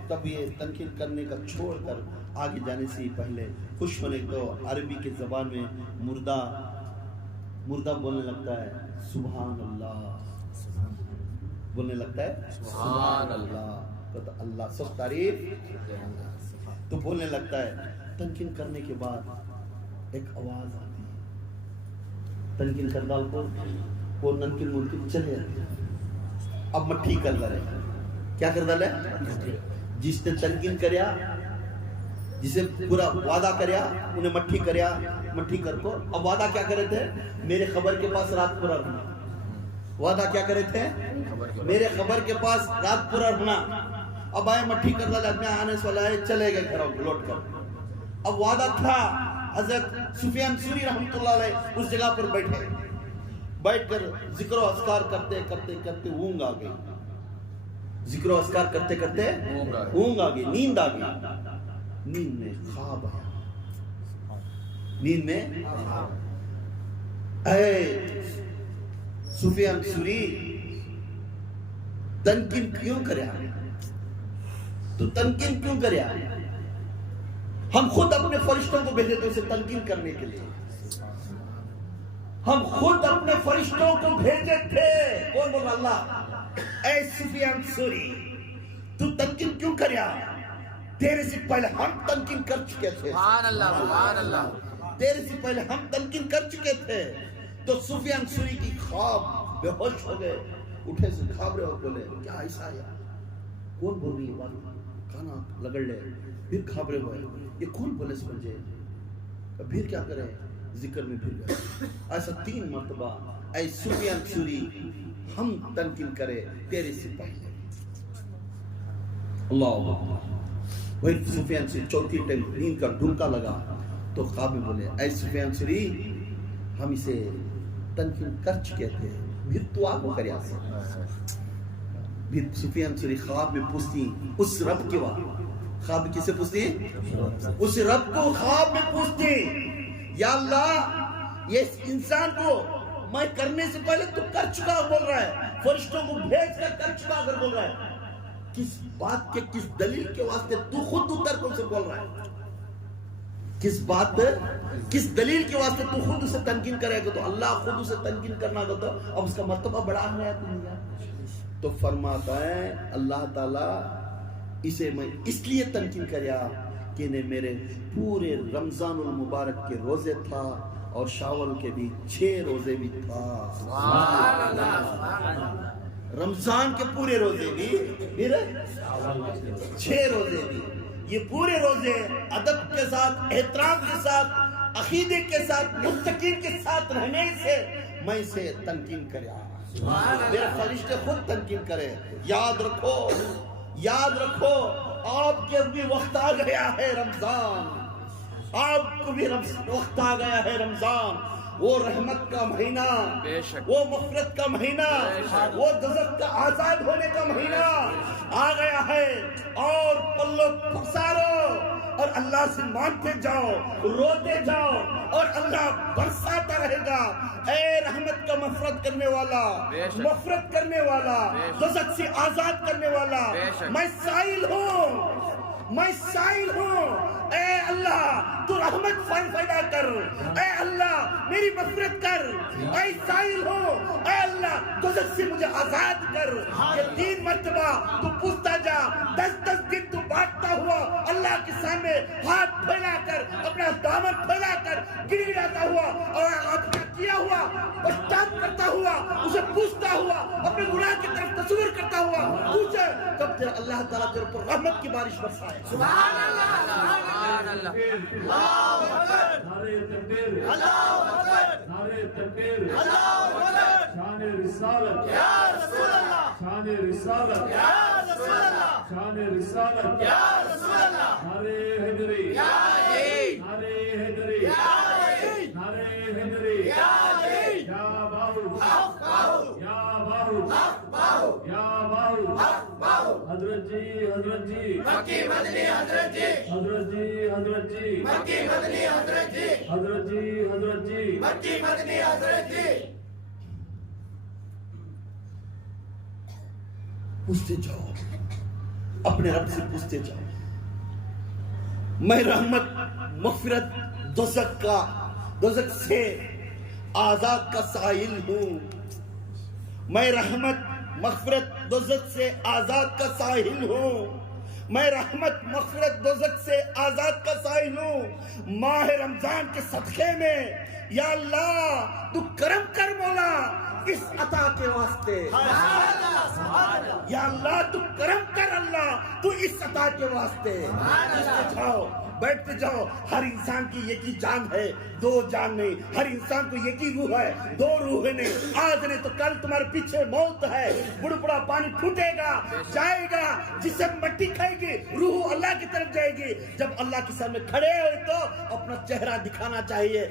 تب یہ تنقید کرنے کا چھوڑ کر آگے جانے سے پہلے خوش ہونے کو عربی کی زبان میں مردہ بولنے لگتا ہے سبحان اللہ، بولنے لگتا ہے سبحان اللہ، تو اللہ سب تعریف تو بولنے لگتا ہے۔ تنقید کرنے کے بعد ایک آواز آتی ہے، تنقید کردہ کو وہ ننکن ملکن چلے جاتے ہیں۔ اب مٹھی کر رہے کیا کر رہے ہیں؟ جس نے تنقید کریا، جسے پورا وعدہ کریا، انہیں مٹھی کر کو اب وعدہ کیا کرے تھے؟ میرے خبر کے پاس رات پورا رہنا۔ وعدہ کیا کرے تھے؟ میرے خبر کے پاس رات پورا رہنا۔ اب آئے مٹھی کر دل آدمی آنے سے والا ہے، چلے گئے گھر لوٹ کر۔ اب وعدہ تھا، حضرت سفیان ثوری رحمۃ اللہ علیہ اس جگہ پر بیٹھ کر ذکر و اذکار کرتے کرتے اونگ آ گئی، ذکر و اذکار کرتے کرتے اونگ آ گئی، نیند آ گئی۔ نیند میں خواب آیا، نیند میں اے سفیان ثوری تنقین کیوں کریا؟ تو تنقین کیوں کریا؟ ہم خود اپنے فرشتوں کو بھیجے تھے اسے تنقین کرنے کے لیے. ہم خود اپنے فرشتوں کو بھیجے تھے. کون بول رہا؟ اللہ. اے سفیان ثوری تو تنقین کیوں کریا؟ تیرے سے پہلے ہم تنقین کر چکے تھے. سبحان اللہ سبحان اللہ. تیرے سے پہلے ہم تنقین کر چکے تھے. تو سفیان ثوری کی خواب بے ہوش ہو گئے, اٹھے سے گھابرے اور بولے کیا ایسا ہے؟ کون بول رہی ہے بات؟ کھانا لگڑ لے. پھر گھابرے ہوئے, یہ کون بولے سمجھے؟ پھر کیا کرے؟ ذکر میں پھر گئے. ایسا 3 مرتبہ اے سفیان ثوری ہم تنقین کرے تیرے سے پہلے. اللہ اکبر. وہی سفیان ثوری چوتھی ٹائم نیند کا ڈھونکا لگا تو خواب میں بولے اے سفیان ثوری ہم اسے تنقین کر چکے تھے, پھر تو آپ کو کریا سے. پھر سفیان ثوری خواب میں پوچھتی اس رب کے وہاں, خواب کسے پوچھتی؟ اس رب کو خواب میں پوچھتی یا اللہ یہ انسان کو میں کرنے سے پہلے تو کر چکا بول رہا ہے, فرشتوں کو بھیج کر چکا اگر بول رہا ہے, کس بات کے کس دلیل کے واسطے تو خود اتر کر سے بول رہا ہے؟ کس بات کس دلیل کے واسطے تو خود اسے تنقین کرے گا؟ تو اللہ خود اسے تنقین کرنا گا تو اب اس کا مرتبہ بڑا ہے. تو فرماتا ہے اللہ تعالیٰ اسے میں اس لیے تنقین کریا کہ نے میرے پورے رمضان المبارک کے روزے تھا اور شاول کے بھی 6 روزے بھی تھا. رمضان کے پورے روزے بھی پھر 6 روزے بھی. یہ پورے روزے ادب کے ساتھ, احترام کے ساتھ, عقیدے کے ساتھ, متقین کے ساتھ رہنے سے میں اسے تنقین کریا. میرے فرشتے خود تنقین کرے. یاد رکھو, یاد رکھو, آپ کے بھی وقت آ گیا ہے رمضان, آپ کو بھی وقت آ گیا ہے رمضان. وہ رحمت کا مہینہ, وہ مغفرت کا مہینہ, وہ دوزخ کا آزاد ہونے کا مہینہ آ گیا ہے. اور پلو پسارو اور اللہ سے مانگتے جاؤ, روتے جاؤ اور اللہ برساتا رہے گا. اے رحمت کا مغفرت کرنے والا, مغفرت کرنے والا, دوزخ سے آزاد کرنے والا, میں سائل ہوں, میں سائل ہوں. اے اللہ تو رحمت پیدا کر, اے اللہ میری مغفرت کر, اے سائل ہو, اے اللہ دوزخ سے مجھے آزاد کر. یہ 3 مرتبہ تو پوچھتا جا, 10 دن تو بانٹتا ہوا اللہ کے سامنے ہاتھ پھیلا کر, اپنا دامن پھیلا کر گر گراتا ہوا اور اپنا کیا ہوا پشچاپ کرتا ہوا, اسے پوچھتا ہوا, اپنے گناہ کی طرف تصور کرتا ہوا, پوچھے تب تیرا اللہ تعالیٰ تیرے پر رحمت کی بارش برسائے. سبحان اللہ سبحان اللہ. اللہ اکبر, نعرہ تکبیر, اللہ اکبر, نعرہ تکبیر, اللہ اکبر. شان رسالت یا رسول اللہ, شان رسالت یا رسول اللہ, شان رسالت یا رسول اللہ. نعرہ حیدری یا علی, نعرہ حیدری یا علی, نعرہ حیدری یا علی. یا باہو حق باہو, یا باہو حق باہو, یا باہو حق باہو. حضرت جی, حضرت جی, مکی مدنی حضرت جی, حضرت جی, حضرت جی, مکی مدنی حضرت جی, حضرت جی, حضرت جی, مکی مدنی حضرت جی. پوچھتے جاؤ, اپنے رب سے پوچھتے جاؤ. میں رحمت, مغفرت, دوزخ سے آزاد کا سائل ہوں. میں رحمت, مغفرت, دوزخ سے آزاد کا سائل ہوں. میں رحمت, مغفرت, دوزخ سے آزاد کا سائل ہوں. ماہ رمضان کے صدقے میں یا اللہ تو کرم کر مولا اس عطا کے واسطے. یا اللہ تو کرم کر اللہ تو اس عطا کے واسطے. جاؤ, بیٹھتے جاؤ. ہر انسان کی ایک ہی جان ہے, 2 جان نہیں. ہر انسان کو ایک ہی روح ہے, 2 روح نہیں. آج نہیں تو کل تمہارے پیچھے موت ہے. بڑبڑا پانی پھوٹے گا, جائے گا, جسم مٹی کھائے گی, روح اللہ کی طرف جائے گی. جب اللہ کے سامنے کھڑے ہوئے تو اپنا چہرہ دکھانا چاہیے.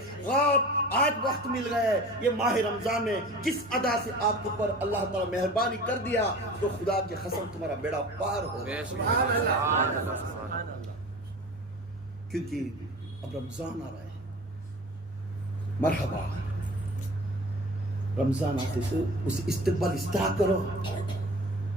آج وقت مل گئے یہ ماہ رمضان میں, جس ادا سے آپ کے اوپر اللہ تعالیٰ مہربانی کر دیا تو خدا کی قسم تمہارا بیڑا پار ہو. کیونکہ اب رمضان آ رہا ہے. مرحبا, رمضان آتے سے اسے استقبال اس طرح کرو,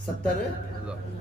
70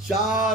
4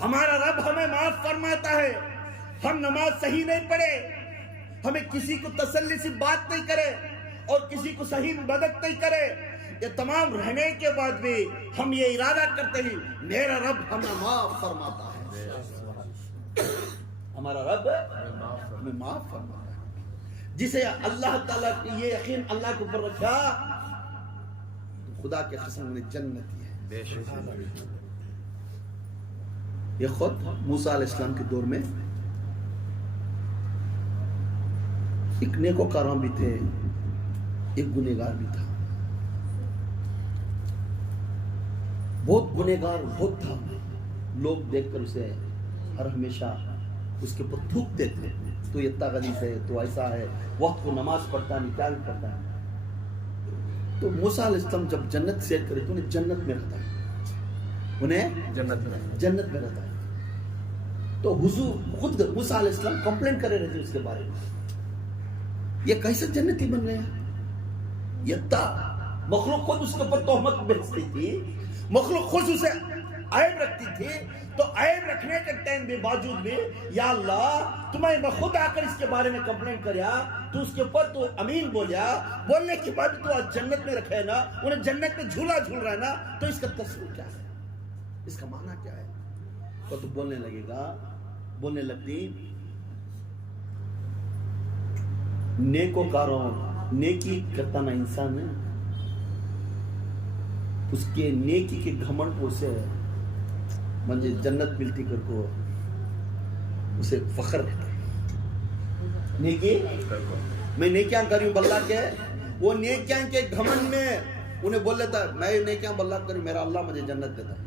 ہمارا رب ہمیں معاف فرماتا ہے. ہم نماز صحیح نہیں پڑھے, ہمیں کسی کو تسلی سے بات نہیں کرے اور کسی کو صحیح مدد نہیں کرے, یہ تمام رہنے کے بعد بھی ہم یہ ارادہ کرتے ہیں میرا رب ہمیں معاف فرماتا ہے. ہمارا رب ہمیں معاف فرماتا ہے. جسے اللہ تعالیٰ کی یہ یقین اللہ کے اوپر رکھا, خدا کے قسم انہیں جنت دی ہے. بے شک. یہ خود موسیٰ علیہ السلام کے دور میں ایک نیکوکاراں بھی تھے, ایک گنہگار بھی تھا. بہت گنہگار بہت تھا. لوگ دیکھ کر اسے ہر ہمیشہ اس کے اوپر تھوکتے تھے, تو یہ اتنا غلیظ ہے, تو ایسا ہے, وقت کو نماز پڑھتا نہیں, کیا بھی پڑھتا ہے. تو موسیٰ علیہ السلام جب جنت سیر کرے تو انہیں جنت میں رہتا ہے, انہیں جنت میں رہتا ہے. تو حضور خود موسیٰ علیہ السلام کمپلین کرے رہتے اس کے بارے میں, یہ کیسے جنتی بن گیا. یہ تا مخلوق خود اس کے اوپر تہمت بیچتی تھی, مخلوق خود اسے عیب رکھتی تھی. تو عیب رکھنے کے ٹائم بھی باوجود بھی یا اللہ تمہیں میں خود آ کر اس کے بارے میں کمپلین کریا, تو اس کے اوپر تو امین بولیا, بولنے کے بعد تو آج جنت میں رکھے نا, انہیں جنت میں جھولا جھول رہا ہے نا, تو اس کا تصور کیا ہے, اس کا معنی کیا ہے. تو بولنے لگے گا, بولنے لگتی نیکوکاروں, نیکی کرتا نا انسان ہے, اس کے نیکی کے گھمنڈ کو سے مجھے جنت ملتی کر کو اسے فخر رہتا ہے. نیکی میں نیکیاں کری ہوں اللہ کے, وہ نیکیاں کے گھمنڈ میں انہیں بول لیتا ہے میں نیکیاں اللہ کری, میرا اللہ مجھے جنت دیتا ہے.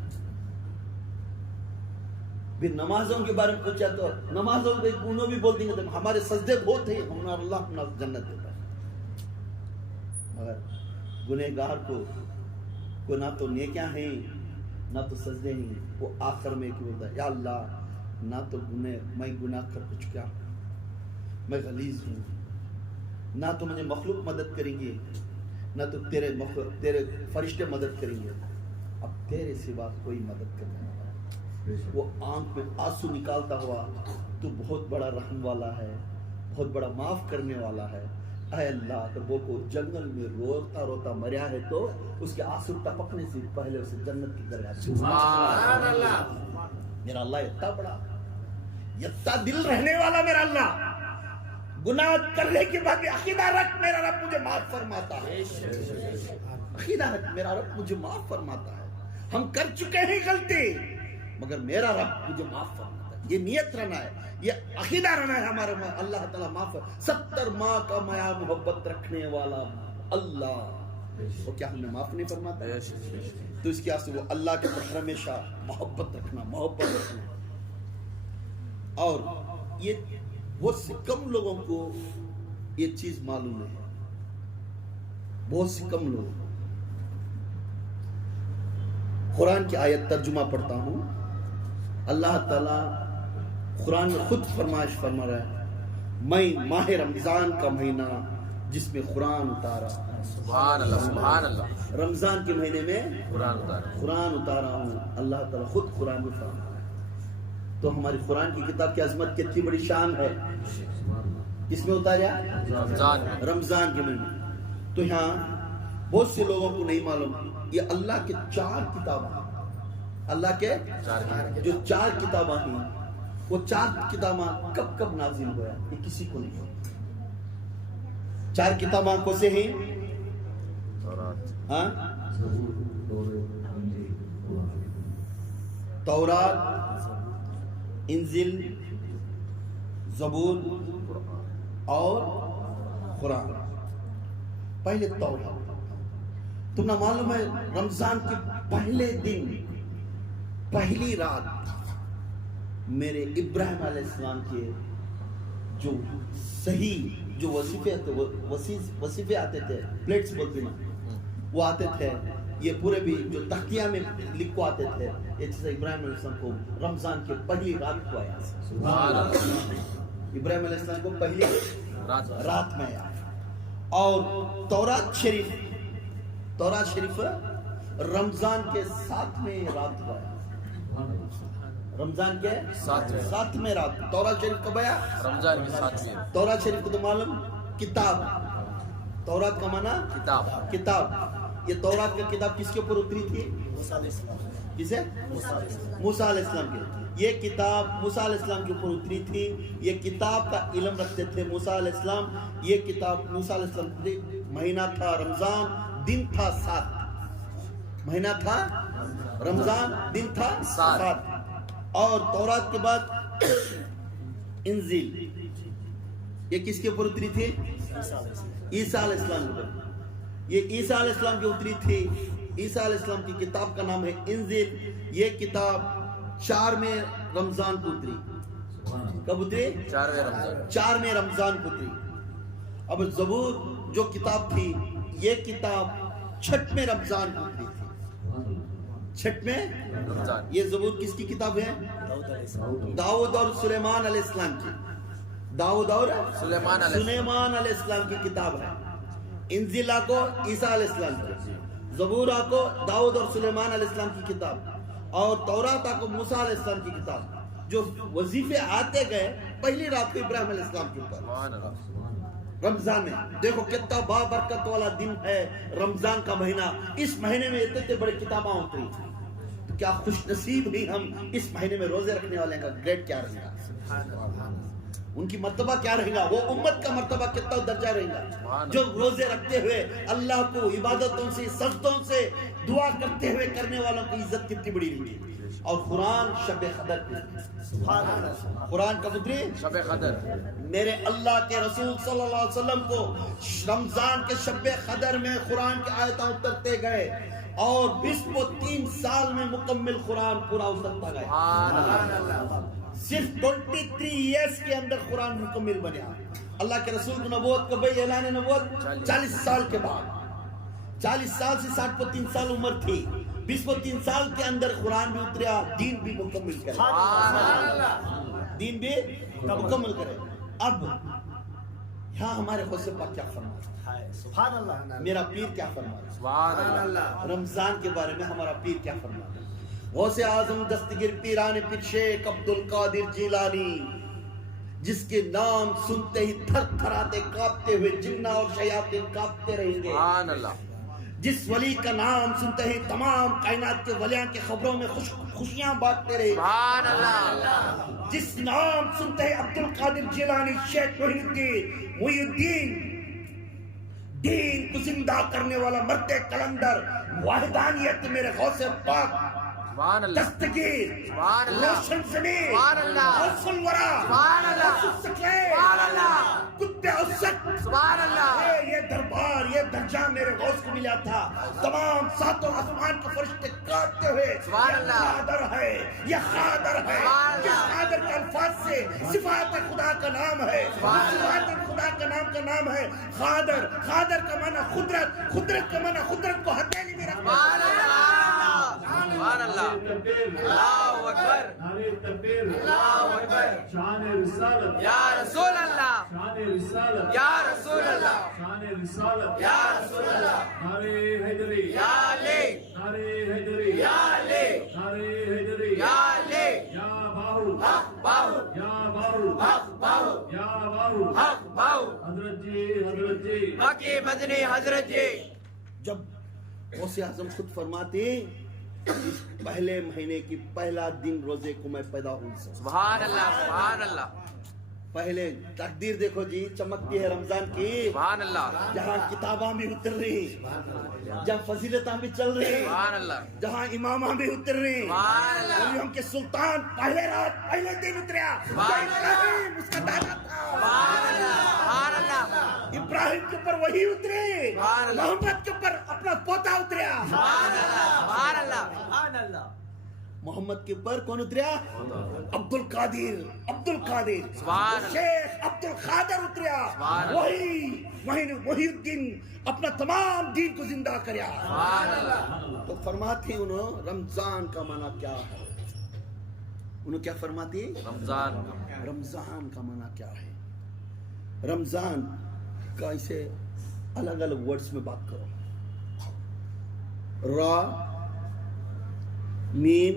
پھر نمازوں کے بارے میں پوچھا تو نمازوں کے انہوں بھی بول دیں گے ہمارے سجدے بہت ہیں, ہمارا اللہ ہمارا جنت دیتا ہے. مگر گنہگار کو نہ تو نیکیاں ہیں نہ تو سجدے ہیں, وہ آخر میں کیوں ہوتا ہے یا اللہ نہ تو میں گناہ کر چکا, میں غلیظ ہوں, نہ تو مجھے مخلوق مدد کریں گے نہ تو تیرے فرشتے مدد کریں گے, اب تیرے سوا کوئی مدد کرنے والا. وہ آنکھ میں آنسو نکالتا ہوا تو بہت بڑا رحم والا ہے, بہت بڑا معاف کرنے والا ہے. اے اللہ اگر وہ کو جنگل میں روتا روتا مریا ہے تو اس کے آنسو ٹپکنے سے پہلے اسے جنت کی درجہ. سبحان اللہ. میرا اللہ اتنا بڑا, اتنا دل رہنے والا میرا اللہ, گناہ کرنے کے بعد عقیدہ رکھ میرا رب مجھے معاف فرماتا ہے. عقیدہ رکھ میرا رب مجھے معاف فرماتا ہے. ہم کر چکے ہیں غلطی مگر میرا رب مجھے معاف فرماتا ہے. یہ نیت رہنا ہے, یہ عقیدہ رہنا ہے ہمارے. اللہ تعالیٰ معاف 70 ماہ کا مایا محبت رکھنے والا اللہ, وہ کیا ہمیں معاف نہیں فرماتا؟ تو اس کی وجہ سے وہ اللہ کے پر ہمیشہ محبت رکھنا. اور یہ بہت سے کم لوگوں کو یہ چیز معلوم ہے, بہت سے کم لوگ. قرآن کی آیت ترجمہ پڑھتا ہوں. اللہ تعالیٰ قرآن میں خود فرمائش فرما رہا ہے میں ماہ رمضان کا مہینہ جس میں قرآن اتارا. سبحان اللہ. سبحان اللہ. رمضان کے مہینے میں قرآن اتارا ہوں. اللہ تعالیٰ خود قرآن میں فرما رہا ہے. تو ہماری قرآن کی کتاب کی عظمت کتنی بڑی شان ہے. کس میں اتارا؟ رمضان کے مہینے. تو یہاں بہت سے لوگوں کو نہیں معلوم یہ اللہ کے 4 کتابیں, اللہ کے جو 4 کتابیں ہیں وہ 4 کتابیں کب نازل ہوا یہ کسی کو نہیں. 4 کتابیں کون سے ہیں؟ تورات, انجیل, زبور اور قرآن. پہلے تورات. تم نہ معلوم ہے رمضان کے پہلے دن پہلی رات میرے ابراہیم علیہ السلام کے جو صحیح جو وظیفے آتے تھے, پلیٹس بولتے ہیں وہ آتے تھے, یہ پورے بھی جو تختیاں میں لکھو آتے تھے, یہ چیز ابراہیم علیہ السلام کو رمضان کے پہلی رات کو آیا. ابراہیم علیہ السلام کو پہلی رات میں آیا. اور تورات شریف رمضان کے 7ویں رات کو آیا. رمضان کے ساتویں 7ویں رات. تورات شریف کب آیا؟ رمضان کی 7ویں تورات شریف کو تو معلوم کتاب. تورات کا معنی کتاب. کتاب. یہ تورات کا کتاب کس کے اوپر اتری تھی؟ کسے؟ موسیٰ علیہ السلام کے. یہ کتاب موسیٰ علیہ السلام کے اوپر اتری تھی. یہ کتاب کا علم رکھتے تھے موسیٰ علیہ السلام. یہ کتاب موسیٰ علیہ السلام مہینہ تھا رمضان, دن تھا 7. مہینہ تھا رمضان, دن تھا 7. اور تورات کے بعد انجیل, یہ کس کے اوپر اتری تھی؟ عیسیٰ علیہ السلام کے اوپر. یہ عیسیٰ علیہ السلام کی اتری تھی. عیسیٰ علیہ السلام کی کتاب کا نام ہے انجیل. یہ کتاب 4ویں رمضان کو اتری. کب اتری؟ 4ویں رمضان. 4ویں رمضان کو اتری. اب زبور جو کتاب تھی, یہ کتاب 6ویں رمضان کو اتری تھی. 6ویں رمضان. یہ زبور کس کی کتاب ہے؟ داؤد اور سلیمان علیہ السلام کی. داؤد اور سلیمان علیہ السلام کی کتاب ہے. انجیل کو عیسیٰ علیہ السلام کی, زبور کو داؤد اور سلیمان علیہ السلام کی کتاب, اور تورات کو موسیٰ علیہ السلام کی کتاب. جو وظیفے آتے گئے پہلی رات کو ابراہیم علیہ السلام کے اوپر سبحان اللہ. رمضان میں. دیکھو کتنا بابرکت والا دن ہے رمضان کا مہینہ. اس مہینے میں اتنے بڑے کتاباں اتری. کیا خوش نصیب ہی ہم اس مہینے میں روزے رکھنے والے کا گریڈ کیا رہے گا, ان کی مرتبہ کیا رہے گا, وہ امت کا مرتبہ کتنا درجہ رہے گا جو روزے رکھتے ہوئے اللہ کو عبادتوں سے سجدوں سے دعا کرتے ہوئے کرنے والوں کی عزت کتنی بڑی رہے گی. اور قرآن شب قدر کی. قرآن کا اتری شب قدر. میرے اللہ کے رسول صلی اللہ علیہ وسلم کو رمضان کے شب قدر میں قرآن کی آیتیں اترتے گئے, اور 23 سال میں مکمل قرآن پورا اترتا گیا. صرف 23 ایئرز کے اندر قرآن مکمل بنیا. اللہ کے رسول کو نبوت کا بھائی اعلان نبوت 40 سال کے بعد. 40 سال سے 63 سال عمر تھی. 23 سال کے اندر قرآن بھی اتریا, دین بھی مکمل کرے. دین بھی مکمل کرے. اب یہاں ہمارے غوث پاک کیا فرما رہے ہیں, سبحان اللہ. میرا پیر کیا فرما رہا سبحان اللہ. ہے, رمضان کے بارے میں ہمارا پیر کیا فرما رہا ہے. غوث اعظم دستگیر پیران پیر شیخ عبد القادر جیلانی, جس کے نام سنتے ہی تھر تھراتے کانپتے ہوئے جنہ اور شیاطین کانپتے رہیں گے. سبحان اللہ. جس ولی کا نام سنتے ہی تمام کائنات کے ولیاں کے خبروں میں خوشیاں بانٹتے رہے. سبحان اللہ. جس نام سنتے ہی عبد القادر جیلانی شیخ محی الدین دین کو زندہ کرنے والا مرد کلندر واحدانیت میرے غوث پاک سبحان اللہ. دستگیر سبحان اللہ. روشن زمین سبحان اللہ. غوث الورا سبحان اللہ. سبحان اللہ. کتے اسد. سبحان اللہ. یہ دربار یہ درجہ میرے غوث کو ملا تھا. تمام 7 آسمان کے فرشتے کانپتے ہوئے سبحان اللہ. قادر ہے, یہ قادر ہے. سبحان اللہ. یہ قادر کے الفاظ سے صفات خدا کا نام ہے. صفات خدا کا نام ہے قادر. قادر کا معنی قدرت. قدرت کا معنی قدرت کو ہتھیلی میں رکھنا. سبحان اللہ. سبحان اللہ. اللہ اکبر. نعرہ تکبیر. اللہ اکبر. شان رسالت. یا رسول اللہ. شان رسالت. یا رسول اللہ. شان رسالت. یا رسول اللہ. نعرہ حیدری. یا علی. نعرہ حیدری. یا علی. نعرہ حیدری. یا علی. یا باہو. حق باہو. یا باہو. حق باہو. یا باہو. حق باہو. حضرت جی مکی مدنی حضرت جی. جب غوث اعظم خود فرماتے پہلے مہینے کی پہلا دن روزے کو میں پیدا ہوں. سبحان اللہ. سبحان اللہ. پہلے تقدیر دیکھو جی چمکتی ہے رمضان کی. سبحان اللہ. جہاں کتاباں بھی اتر رہی, جہاں فضیلتاں بھی چل رہی, سبحان اللہ. جہاں اماماں بھی اتر رہی. سبحان اللہ. ولیوں کے سلطان پہلے رات پہلے دن اتریا. سبحان ابراہیم اس کا دادا تھا. سبحان اللہ. سبحان اللہ. ابراہیم کے اوپر وہی اتری. سبحان اللہ. محمد کے اوپر اپنا پوتا اتریا. سبحان اللہ. سبحان اللہ. سبحان اللہ. محمد کے اوپر کون اتریا؟ عبد القادر. سبحان اللہ. شیخ عبد القادر اتریا. سبحان اللہ. وہی الدین اپنا تمام دین کو زندہ کریا. سبحان اللہ. تو فرماتی انہوں رمضان کا معنی کیا ہے. انہوں کیا فرماتی رمضان. رمضان کا معنی کیا ہے. رمضان کا اسے الگ الگ ورڈز میں بات کرو. را میم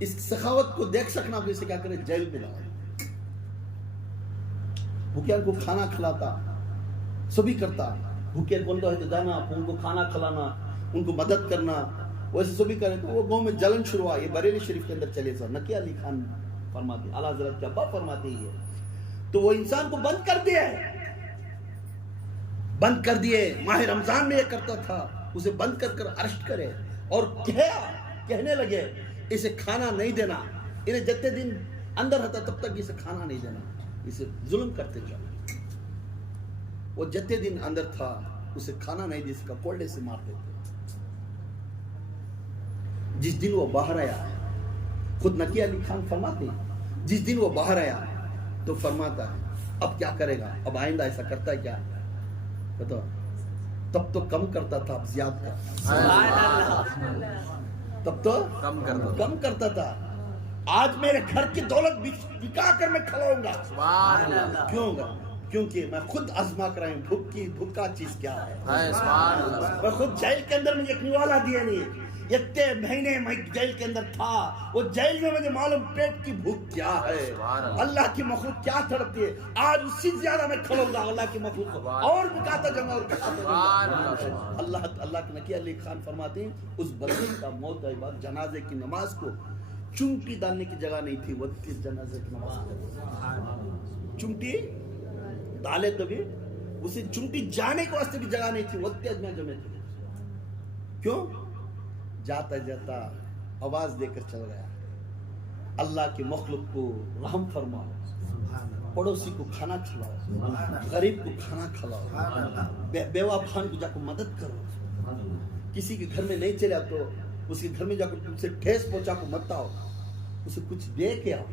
اس سخاوت کو دیکھ سکنا تو اسے کیا کرے جیل میں ڈالے. بھوکیل کو کھانا کھلاتا, سبھی کرتا. بھوکیل کو ہے تو جانا, ان کو کھانا کھلانا, ان کو مدد کرنا, ویسے سبھی کرے. تو وہ گاؤں میں جلن شروع ہوا. یہ بریلی شریف کے اندر چلے سر نقی علی خان فرماتے, اعلیٰ حضرت کے ابا فرماتے ہی ہے. تو وہ انسان کو بند کر دیا ہے, بند کر دیے. ماہ رمضان میں یہ کرتا تھا, اسے بند کر ارسٹ کرے اور کہنے لگے اسے کھانا نہیں دینا. انہیں جتنے دن اندر ہوتا تب تک اسے کھانا نہیں دینا, اسے ظلم کرتے جاؤ. وہ جتنے دن اندر تھا اسے کھانا نہیں دی, اس کا کولڈے سے مارتے تھے. جس دن وہ باہر آیا, خود نقی علی خان فرماتے ہیں, جس دن وہ باہر آیا تو فرماتا ہے اب کیا کرے گا, اب آئندہ ایسا کرتا ہے کیا بتاؤ. تب تو کم کرتا تھا, اب زیادہ کرتا. تب تو کم کرتا تھا. آج میرے گھر کی دولت بکا کر میں کھلاؤں گا. کیوں گا؟ کیونکہ میں خود آزما کر رہا ہوں بھوک کا چیز کیا ہے. میں خود جیل کے اندر مجھے نوالا دیا نہیں, اتنے مہینے میں جیل کے اندر تھا. وہ جیل میں مجھے معلوم پیٹ کی بھوک کیا ہے, اللہ کی مخلوق کیا تڑپتی ہے. آج اس سے زیادہ میں کھلاؤں گا اللہ کی مخلوق کو, اور بکاتا جاؤں اور بکاتا جاؤں. اللہ کے نقی علی خان فرماتے ہیں اس بندے کا موت کے بعد جنازے کی نماز کو چمٹی ڈالنے کی جگہ نہیں تھی. وہ جنازے کی نماز چمٹی ڈالے تو بھی اسے چمٹی جانے کے واسطے بھی جگہ نہیں تھی. وہ میں جمع تھے. کیوں؟ جاتا جاتا آواز دے کر چل گیا, اللہ کی مخلوق کو رحم فرماؤ, پڑوسی کو کھانا کھلاؤ, غریب کو کھانا کھلاؤ, بیوہ بہن کو جا کر مدد کرو. کسی کے گھر میں نہیں چلے تو اس کے گھر میں جا کر اسے ٹھیس پہنچا کو مت آؤ, اسے کچھ دے کے آؤ.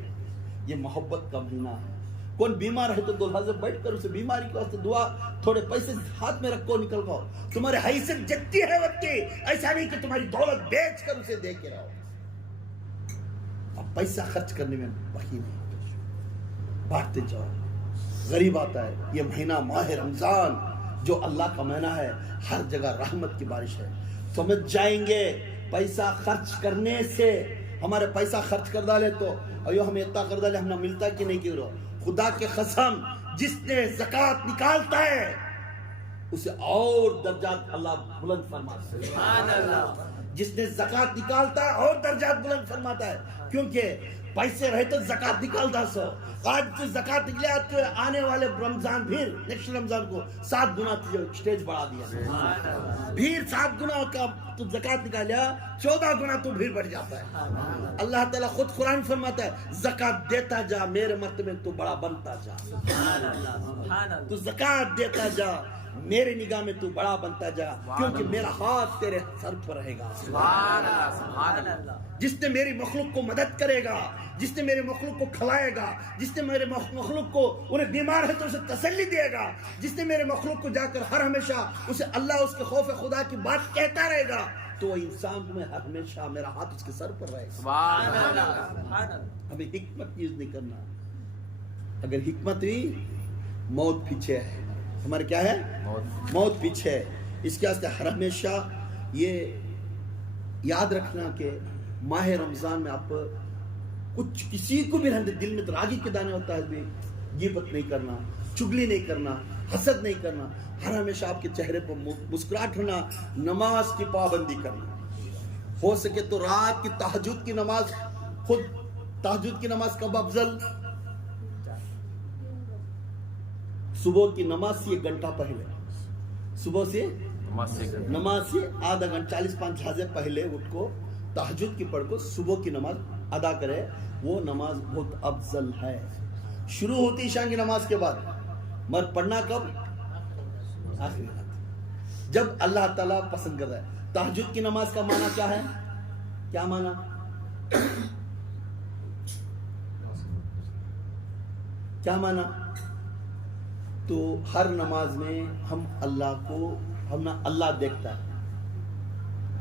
یہ محبت کا مہینہ ہے. کون بیمار ہے تو دولہا سے بیٹھ کر اسے بیماری کے واسطے دعا, تھوڑے پیسے ہاتھ میں رکھو, نکل گاؤ. تمہارے حیثیت جتتی ہے وقتی, ایسا نہیں کہ تمہاری دولت بیچ کر اسے دے کے رہو. اب پیسہ خرچ کرنے میں بخیل نہیں, بانٹتے جاؤ. غریب آتا ہے. یہ مہینہ ماہ رمضان جو اللہ کا مہینہ ہے, ہر جگہ رحمت کی بارش ہے. سمجھ جائیں گے پیسہ خرچ کرنے سے ہمارے پیسہ خرچ کر ڈالے تو ایو ہمیں اتنا کر ڈالے, ہم نہ ملتا کہ نہیں کیوں. خدا کے قسم جس نے زکات نکالتا ہے اسے اور درجات اللہ بلند فرماتا ہے. جس نے زکات نکالتا ہے اور درجات بلند فرماتا ہے. کیونکہ پیسے رہے تو زکات نکالتا سو. آج تو زکات نکلے تو آنے والے رمضان پھر نیکسٹ رمضان کو 7 گنا سٹیج بڑھا دیا. پھر 7 گنا کا تو زکات نکالیا, 14 گنا تو بھیڑ بڑھ جاتا ہے. اللہ تعالیٰ خود قرآن فرماتا ہے زکات دیتا جا, میرے مرتبے تو بڑا بنتا جا. تو زکات دیتا جا, میرے نگاہ میں تو بڑا بنتا جا, کیونکہ میرا ہاتھ تیرے سر پر رہے گا. جس نے میری مخلوق کو مدد کرے گا, جس نے میرے مخلوق کو کھلائے گا, جس نے میرے مخلوق کو انہیں بیمار ہے تو اسے تسلی دے گا, جس نے میرے مخلوق کو جا کر ہر ہمیشہ اسے اللہ اس کے خوف خدا کی بات کہتا رہے گا, تو وہ انسان میں ہر ہمیشہ میرا ہاتھ اس کے سر پر رہے گا. ہمیں حکمت یوز نہیں کرنا. اگر حکمت ہوئی, موت پیچھے ہے. ہمارے کیا ہے؟ موت پیچھے ہے. اس کے واسطے ہر ہمیشہ یہ یاد رکھنا کہ ماہ رمضان میں آپ کچھ کسی کو بھی رہنے دل میں تو راگی کے دانے ہوتا ہے, بھی غیبت نہیں کرنا, چگلی نہیں کرنا, حسد نہیں کرنا. ہر ہمیشہ آپ کے چہرے پر مسکراہٹ ہونا. نماز کی پابندی کرنا. ہو سکے تو رات کی تہجد کی نماز, خود تہجد کی نماز کب افضل؟ صبح کی نماز سے 1 گھنٹہ پہلے, صبح سے نماز سے آدھا گھنٹہ 40-45 پہلے اٹھ کو تہجد کی پڑھ کو صبح کی نماز ادا کرے. وہ نماز بہت افضل ہے. شروع ہوتی عشاء کی نماز کے بعد, مگر پڑھنا کب؟ آخری رات, جب اللہ تعالیٰ پسند کر رہا ہے. تہجد کی نماز کا معنی کیا ہے؟ کیا معنی؟ کیا معنی؟ تو ہر نماز میں ہم اللہ کو اللہ دیکھتا ہے,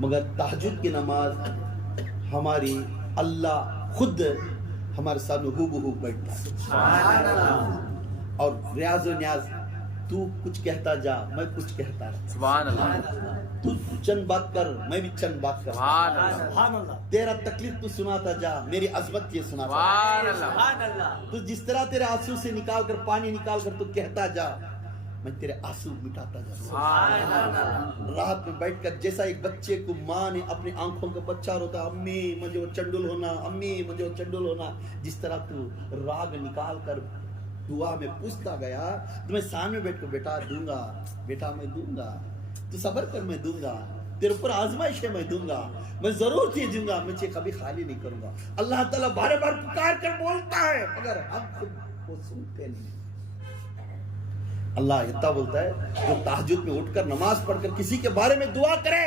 مگر تہجد کی نماز ہماری اللہ خود ہمارے سامنے ہو بہو بیٹھتا ہے. اور ریاض و نیاز تو کچھ کہتا جا میں کچھ کہتا رہتا، سبحان اللہ تو چند بات کر میں بھی چند بات کرتا، سبحان اللہ سبحان اللہ تیرا تکلیف تو سناتا جا میری عظمت یہ سناتا جا، سبحان اللہ سبحان اللہ تو جس طرح تیرے آنسو سے نکال کر پانی نکال کر تو کہتا جا میں تیرے آنسو مٹاتا جا، سبحان اللہ رات میں بیٹھ کر جیسا ایک بچے کو ماں نے اپنی آنکھوں کا بچہ روتا امی مجھے وہ چنڈل ہونا، امی مجھے وہ چنڈل ہونا، جس طرح تو راگ نکال کر دعا میں پوچھتا گیا تو میں سامنے بیٹھ کر بیٹا دوں گا، بیٹا میں دوں گا، تو صبر کر میں دوں گا، تیرے اوپر آزمائش ہے میں دوں گا، میں ضرور تجھے دوں گا، میں تجھے کبھی خالی نہیں کروں گا۔ اللہ تعالیٰ بار بار پکار کر بولتا ہے مگر ہم خود کو سنتے نہیں۔ اللہ اتنا بولتا ہے جو تہجد میں اٹھ کر نماز پڑھ کر کسی کے بارے میں دعا کرے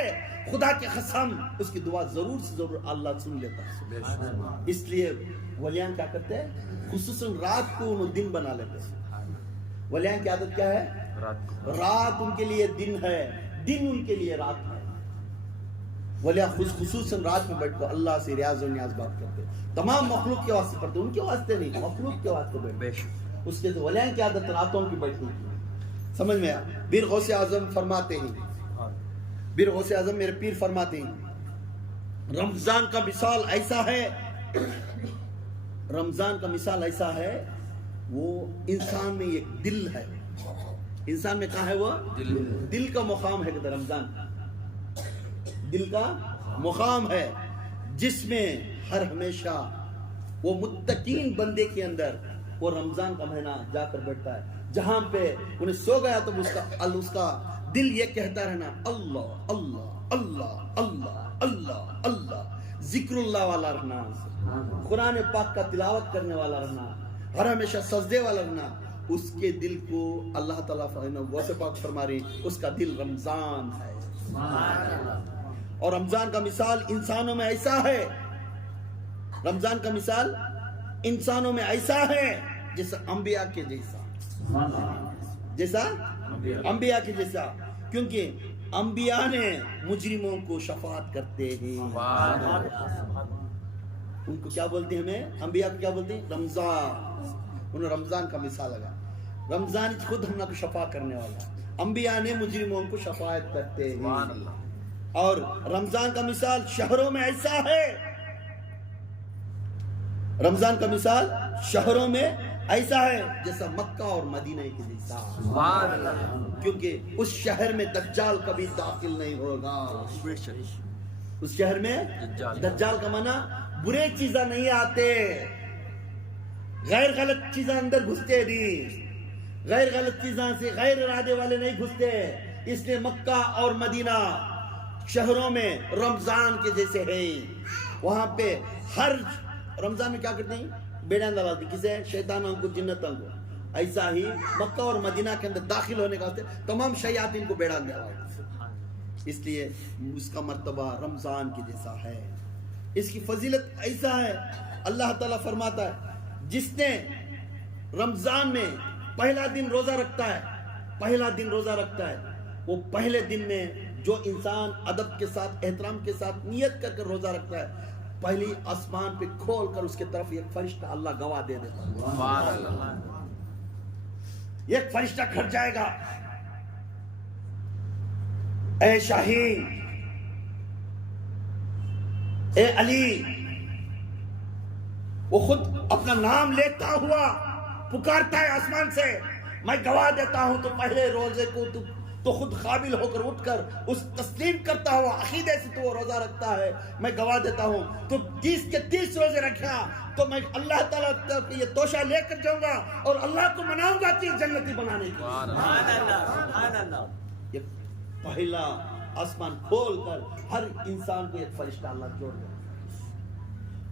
خدا کی قسم اس کی دعا ضرور سے ضرور اللہ سن لیتا ہے۔ اس لیے ولیان کیا کرتے ہیں خصوصاً رات کو انہوں دن بنا لیتے ہیں۔ ولیان کی عادت کیا ہے؟ رات ان کے لیے دن ہے، دن ان کے لیے رات ہے۔ ولیان خصوصاً رات میں بیٹھ کر اللہ سے ریاض و نیاز بات کرتے ہیں، تمام مخلوق کے واسطے پڑھتے ہیں، ان کے واسطے نہیں، مخلوق کے واسطے بیٹھتے ہیں۔ اس کے تو ولیان کی عادت راتوں کی بیٹھنے کی، سمجھ میں آیا؟ پیر غوث اعظم فرماتے ہیں، پیر غوث اعظم میرے پیر فرماتے ہیں رمضان کا مثال ایسا ہے، رمضان کا مثال ایسا ہے وہ انسان میں ایک دل ہے، انسان میں کہاں ہے وہ دل کا مقام ہے، کہتے رمضان دل کا مقام ہے جس میں ہر ہمیشہ وہ متقین بندے کے اندر وہ رمضان کا مہینہ جا کر بیٹھتا ہے، جہاں پہ انہیں سو گیا تو اس کا دل یہ کہتا رہنا اللہ اللہ اللہ اللہ اللہ اللہ، ذکر اللہ والا رہنا، قرآن پاک کا تلاوت کرنے والا رہنا، ہر ہمیشہ سجدے والا رہنا، اس کے دل کو اللہ تعالیٰ غوث پاک فرما رہی اس کا دل رمضان ہے۔ اور رمضان کا مثال انسانوں میں ایسا ہے، رمضان کا مثال انسانوں میں ایسا ہے جیسا انبیاء کے جیسا انبیاء کے جیسا، کیونکہ انبیاء نے مجرموں کو شفاعت کرتے ہیں، ان کو کیا بولتے ہیں ہمیں انبیاء کو کیا بولتے ہیں رمضان، انہوں رمضان کا مثال لگا، رمضان خود ہم کو شفا کرنے والا، انبیاء نے مجرموں کو شفاعت کرتے ہیں۔ اور رمضان کا مثال شہروں میں ایسا ہے، رمضان کا مثال شہروں میں ایسا ہے جیسا مکہ اور مدینہ کے جیسا، کیونکہ اس شہر میں دجال کبھی داخل نہیں ہوگا، اس شہر میں دجال کا معنی برے چیزیں نہیں آتے، غیر غلط چیزیں اندر گھستے نہیں، غیر غلط چیزاں سے غیر ارادے والے نہیں گھستے، اس لیے مکہ اور مدینہ شہروں میں رمضان کے جیسے ہیں، وہاں پہ ہر رمضان میں کیا کرتے ہیں بیڑان ڈالتے کسے شیطانوں کو جنتوں کو، ایسا ہی مکہ اور مدینہ کے اندر داخل ہونے کا تمام شیاطین کو بیڑان ڈالتے، اس لیے اس کا مرتبہ رمضان کے جیسا ہے، اس کی فضیلت ایسا ہے۔ اللہ تعالیٰ فرماتا ہے جس نے رمضان میں پہلا دن روزہ رکھتا ہے، پہلا دن روزہ رکھتا ہے، وہ پہلے دن میں جو انسان ادب کے ساتھ احترام کے ساتھ نیت کر کر روزہ رکھتا ہے، پہلی آسمان پہ کھول کر اس کے طرف ایک فرشتہ اللہ گواہ دے دیتا ہے، ایک فرشتہ کھڑ جائے گا، اے شاہین، اے علی، وہ خود اپنا نام لیتا ہوا پکارتا ہے آسمان سے، میں گواہ دیتا ہوں تو پہلے روزے کو تو خود قابل ہو کر اٹھ کر اس تسلیم کرتا ہوا عقیدے سے تو وہ روزہ رکھتا ہے، میں گواہ دیتا ہوں تو 30 کے 30 روزے رکھا تو میں اللہ تعالیٰ تک یہ توشہ لے کر جاؤں گا اور اللہ کو مناؤں گا کہ جنتی بنانے کی۔ سبحان اللہ، یہ پہلا آسمان کھول کر ہر انسان کو ایک فرشتہ اللہ جوڑ دے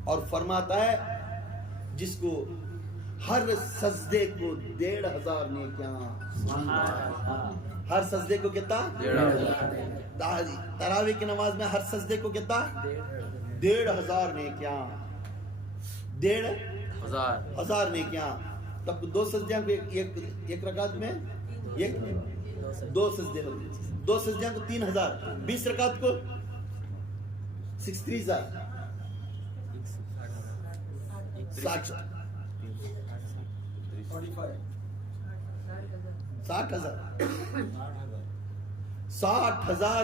اور فرماتا ہے جس کو ہر سجدے کو 1500 نیکیاں، ہر سجدے کو کتنا؟ تراویح کی نماز میں ہر سجدے کو کتنا؟ 1500 نیکیاں، 1500 نیکیاں، تب 2 سجدیاں کو ایک رکعت میں دو سجدے ہوتے، 2 سجدیاں کو 3000، 20 رکعت کو 63,000، 60 60,000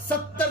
70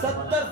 70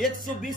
120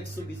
120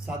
7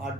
8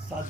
7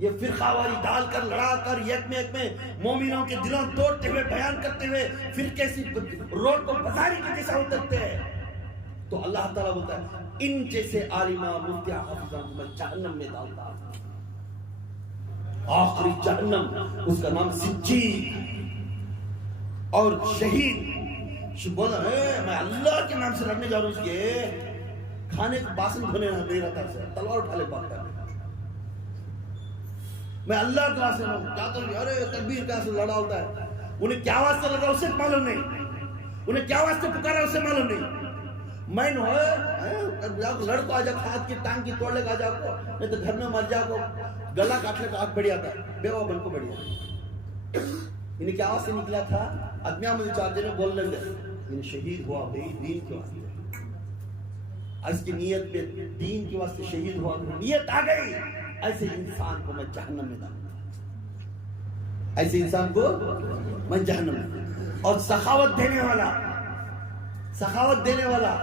یہ فرقہ واری ڈال کر لڑا کر ایک میں مومنوں کے دلوں توڑتے ہوئے بیان کرتے ہوئے پھر کیسی روڈ کو بازاری کے جیسا اترتے ہیں. تو اللہ تعالیٰ بولتا ہے ان جیسے عالمہ مفتیہ حافظہ کو میں جہنم میں ڈالتا ہوں. آخری جہنم اس کا نام سجین اور شہید بولا ہے میں اللہ کے نام سے لڑنے جا رہا ہوں. اس کے کھانے کو باسن دھونے نہیں رہتا ہے تلوار اٹھا لے بات کرنے میں اللہ کے واسطے کیا تو ارے تکبیر کا سے لڑا ہوتا ہے. انہیں کیا واسطے لڑا اسے معلوم نہیں, انہیں کیا واسطے پکارا اسے معلوم نہیں. میں لڑ کو آ جا ہاتھ کی ٹانگ کی توڑ لے گا جا کو نہیں تو گھر میں مر جا کو گلا کاٹ لے تو آگ بڑی آتا ہے بیوہ بن کو بڑی آتا. انہیں کیا واسطے نکلا تھا ادمیاں مجھے چار جنے بول لیں گے انہیں شہید ہوا بھئی دین کے واسطے. اس کی نیت پہ دین کے واسطے شہید ہوا نیت آ گئی. ایسے انسان کو میں جہنم میں ڈالوں, ایسے انسان کو میں جہنم میں. اور سخاوت دینے والا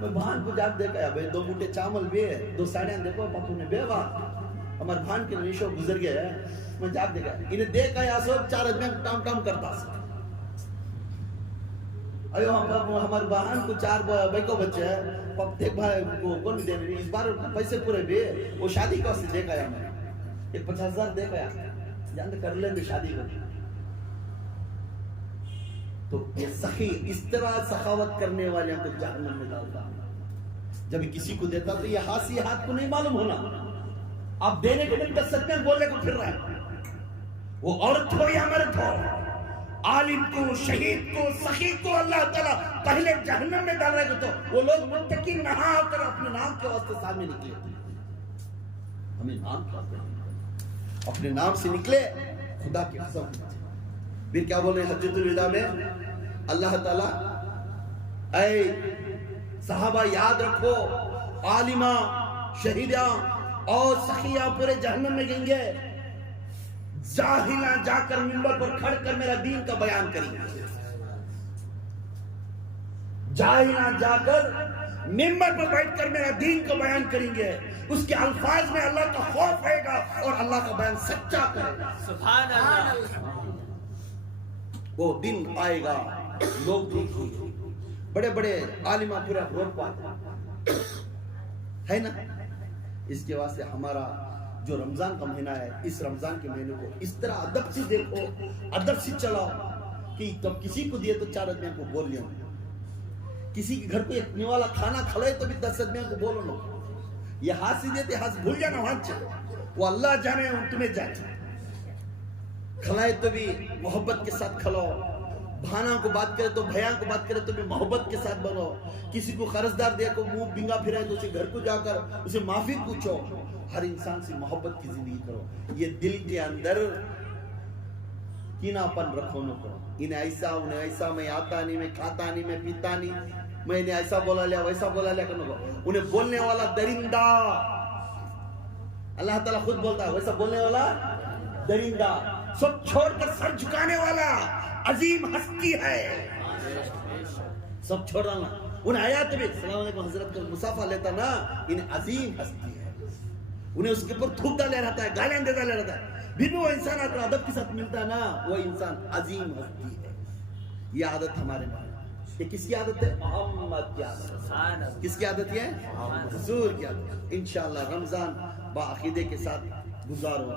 میں بھان کو جاگ دیکھا بھائی 2 موٹے چاول بھی ہے 2 ساڑیاں دیکھو پاپو نے بے بات ہمارے بھان کے نیشو گزر گیا ہے. میں جاگ دیکھا انہیں دیکھا یا سو 4 آدمی ٹام کرتا ایو ہمارے بہن کو 4 بیکو بچے ہیں پاپ دیکھ بھائی کو کون دے رہی اس بار پیسے پورے بھی وہ شادی کا سے دیکھا یا میں ایک 50,000 دیکھا یا جانتے کر لیں گے شادی کو. تو یہ سخی اس طرح سخاوت کرنے والے کو جہنم میں ڈالتا. جب کسی کو دیتا تو یہ ہاتھ کو نہیں معلوم ہونا آپ دینے کے دن 10 سچ میں بولنے کو پھر رہا ہے. وہ عورت ہو یا مرد ہو, عالم کو شہید کو سخی کو اللہ تعالیٰ پہلے جہنم میں ڈال رہے تو وہ لوگ متقی نہا کر اپنے نام کے واسطے سامنے نکلے. ہمیں نام کے واسطے اپنے نام سے نکلے خدا کی قسم. پھر کیا بول رہے ہیں حجۃ الوداع میں اللہ تعالیٰ اے صحابہ یاد رکھو عالمہ شہیدہ اور سخیہ پورے جہنم میں گئیں گے. جاہلہ جا کر منبر پر کھڑ کر میرا دین کا بیان کریں گے. جاہلہ جا کر منبر پر بیٹھ کر میرا دین کا بیان کریں گے. اس کے الفاظ میں اللہ کا خوف آئے گا اور اللہ کا بیان سچا کرے گا. سبحان اللہ. وہ دن آئے گا لوگ دیکھیں گے بڑے بڑے عالمہ پورا روڈ پاتے ہے نا. اس کے واسطے ہمارا جو رمضان کا مہینہ ہے اس رمضان کے مہینے کو اس طرح ادب سے دیکھو ادب سے چلاؤ کہ تب کسی کو دیے تو 4 آدمیوں کو بول لیا, کسی کے گھر کو ایک نوالا کھانا کھلائے تو بھی 10 آدمیوں کو بولو نا. یہ ہاتھ سے دیتے ہاتھ بھول جانا ہاتھ چلو وہ اللہ جانے تمہیں جانے. کھلائے تو بھی محبت کے ساتھ کھلاؤ, بھانا کو بات کرے تو بھیاں کو بات کرے تو بھی محبت کے ساتھ بنو. کسی کو قرضدار دیا کو منہ بنگا پھرائے تو اسے گھر کو جا کر اسے معافی پوچھو. ہر انسان سے محبت کی زندگی کرو. یہ دل کے اندر کینا پن رکھو نہ کرو. انہیں ایسا میں آتا نہیں میں کھاتا نہیں میں پیتا نہیں میں انہیں ایسا بولا لیا ویسا بولا لیا کرنا. انہیں بولنے والا درندہ اللہ تعالیٰ خود بولتا ہے ویسا بولنے والا درندہ سب چھوڑ کر سر جھکانے والا عظیم ہستی ہے. سب چھوڑ رہا انہیں آیات میں السلام علیکم حضرت کا مسافہ لیتا نا انہیں عظیم ہستی ہے. انہیں اس کے اوپر تھوک ڈالے رہتا ہے گالیاں دے ڈالے رہتا ہے. پھر بھی وہ انسان اگر ادب کے ساتھ ملتا ہے نا وہ انسان عظیم ہستی ہے. یہ عادت ہمارے میں یہ کس کی عادت ہے؟ محمد کی عادت. کس کی عادت ہے؟ حضور کی عادت. انشاءاللہ رمضان باعقیدے کے ساتھ گزارو.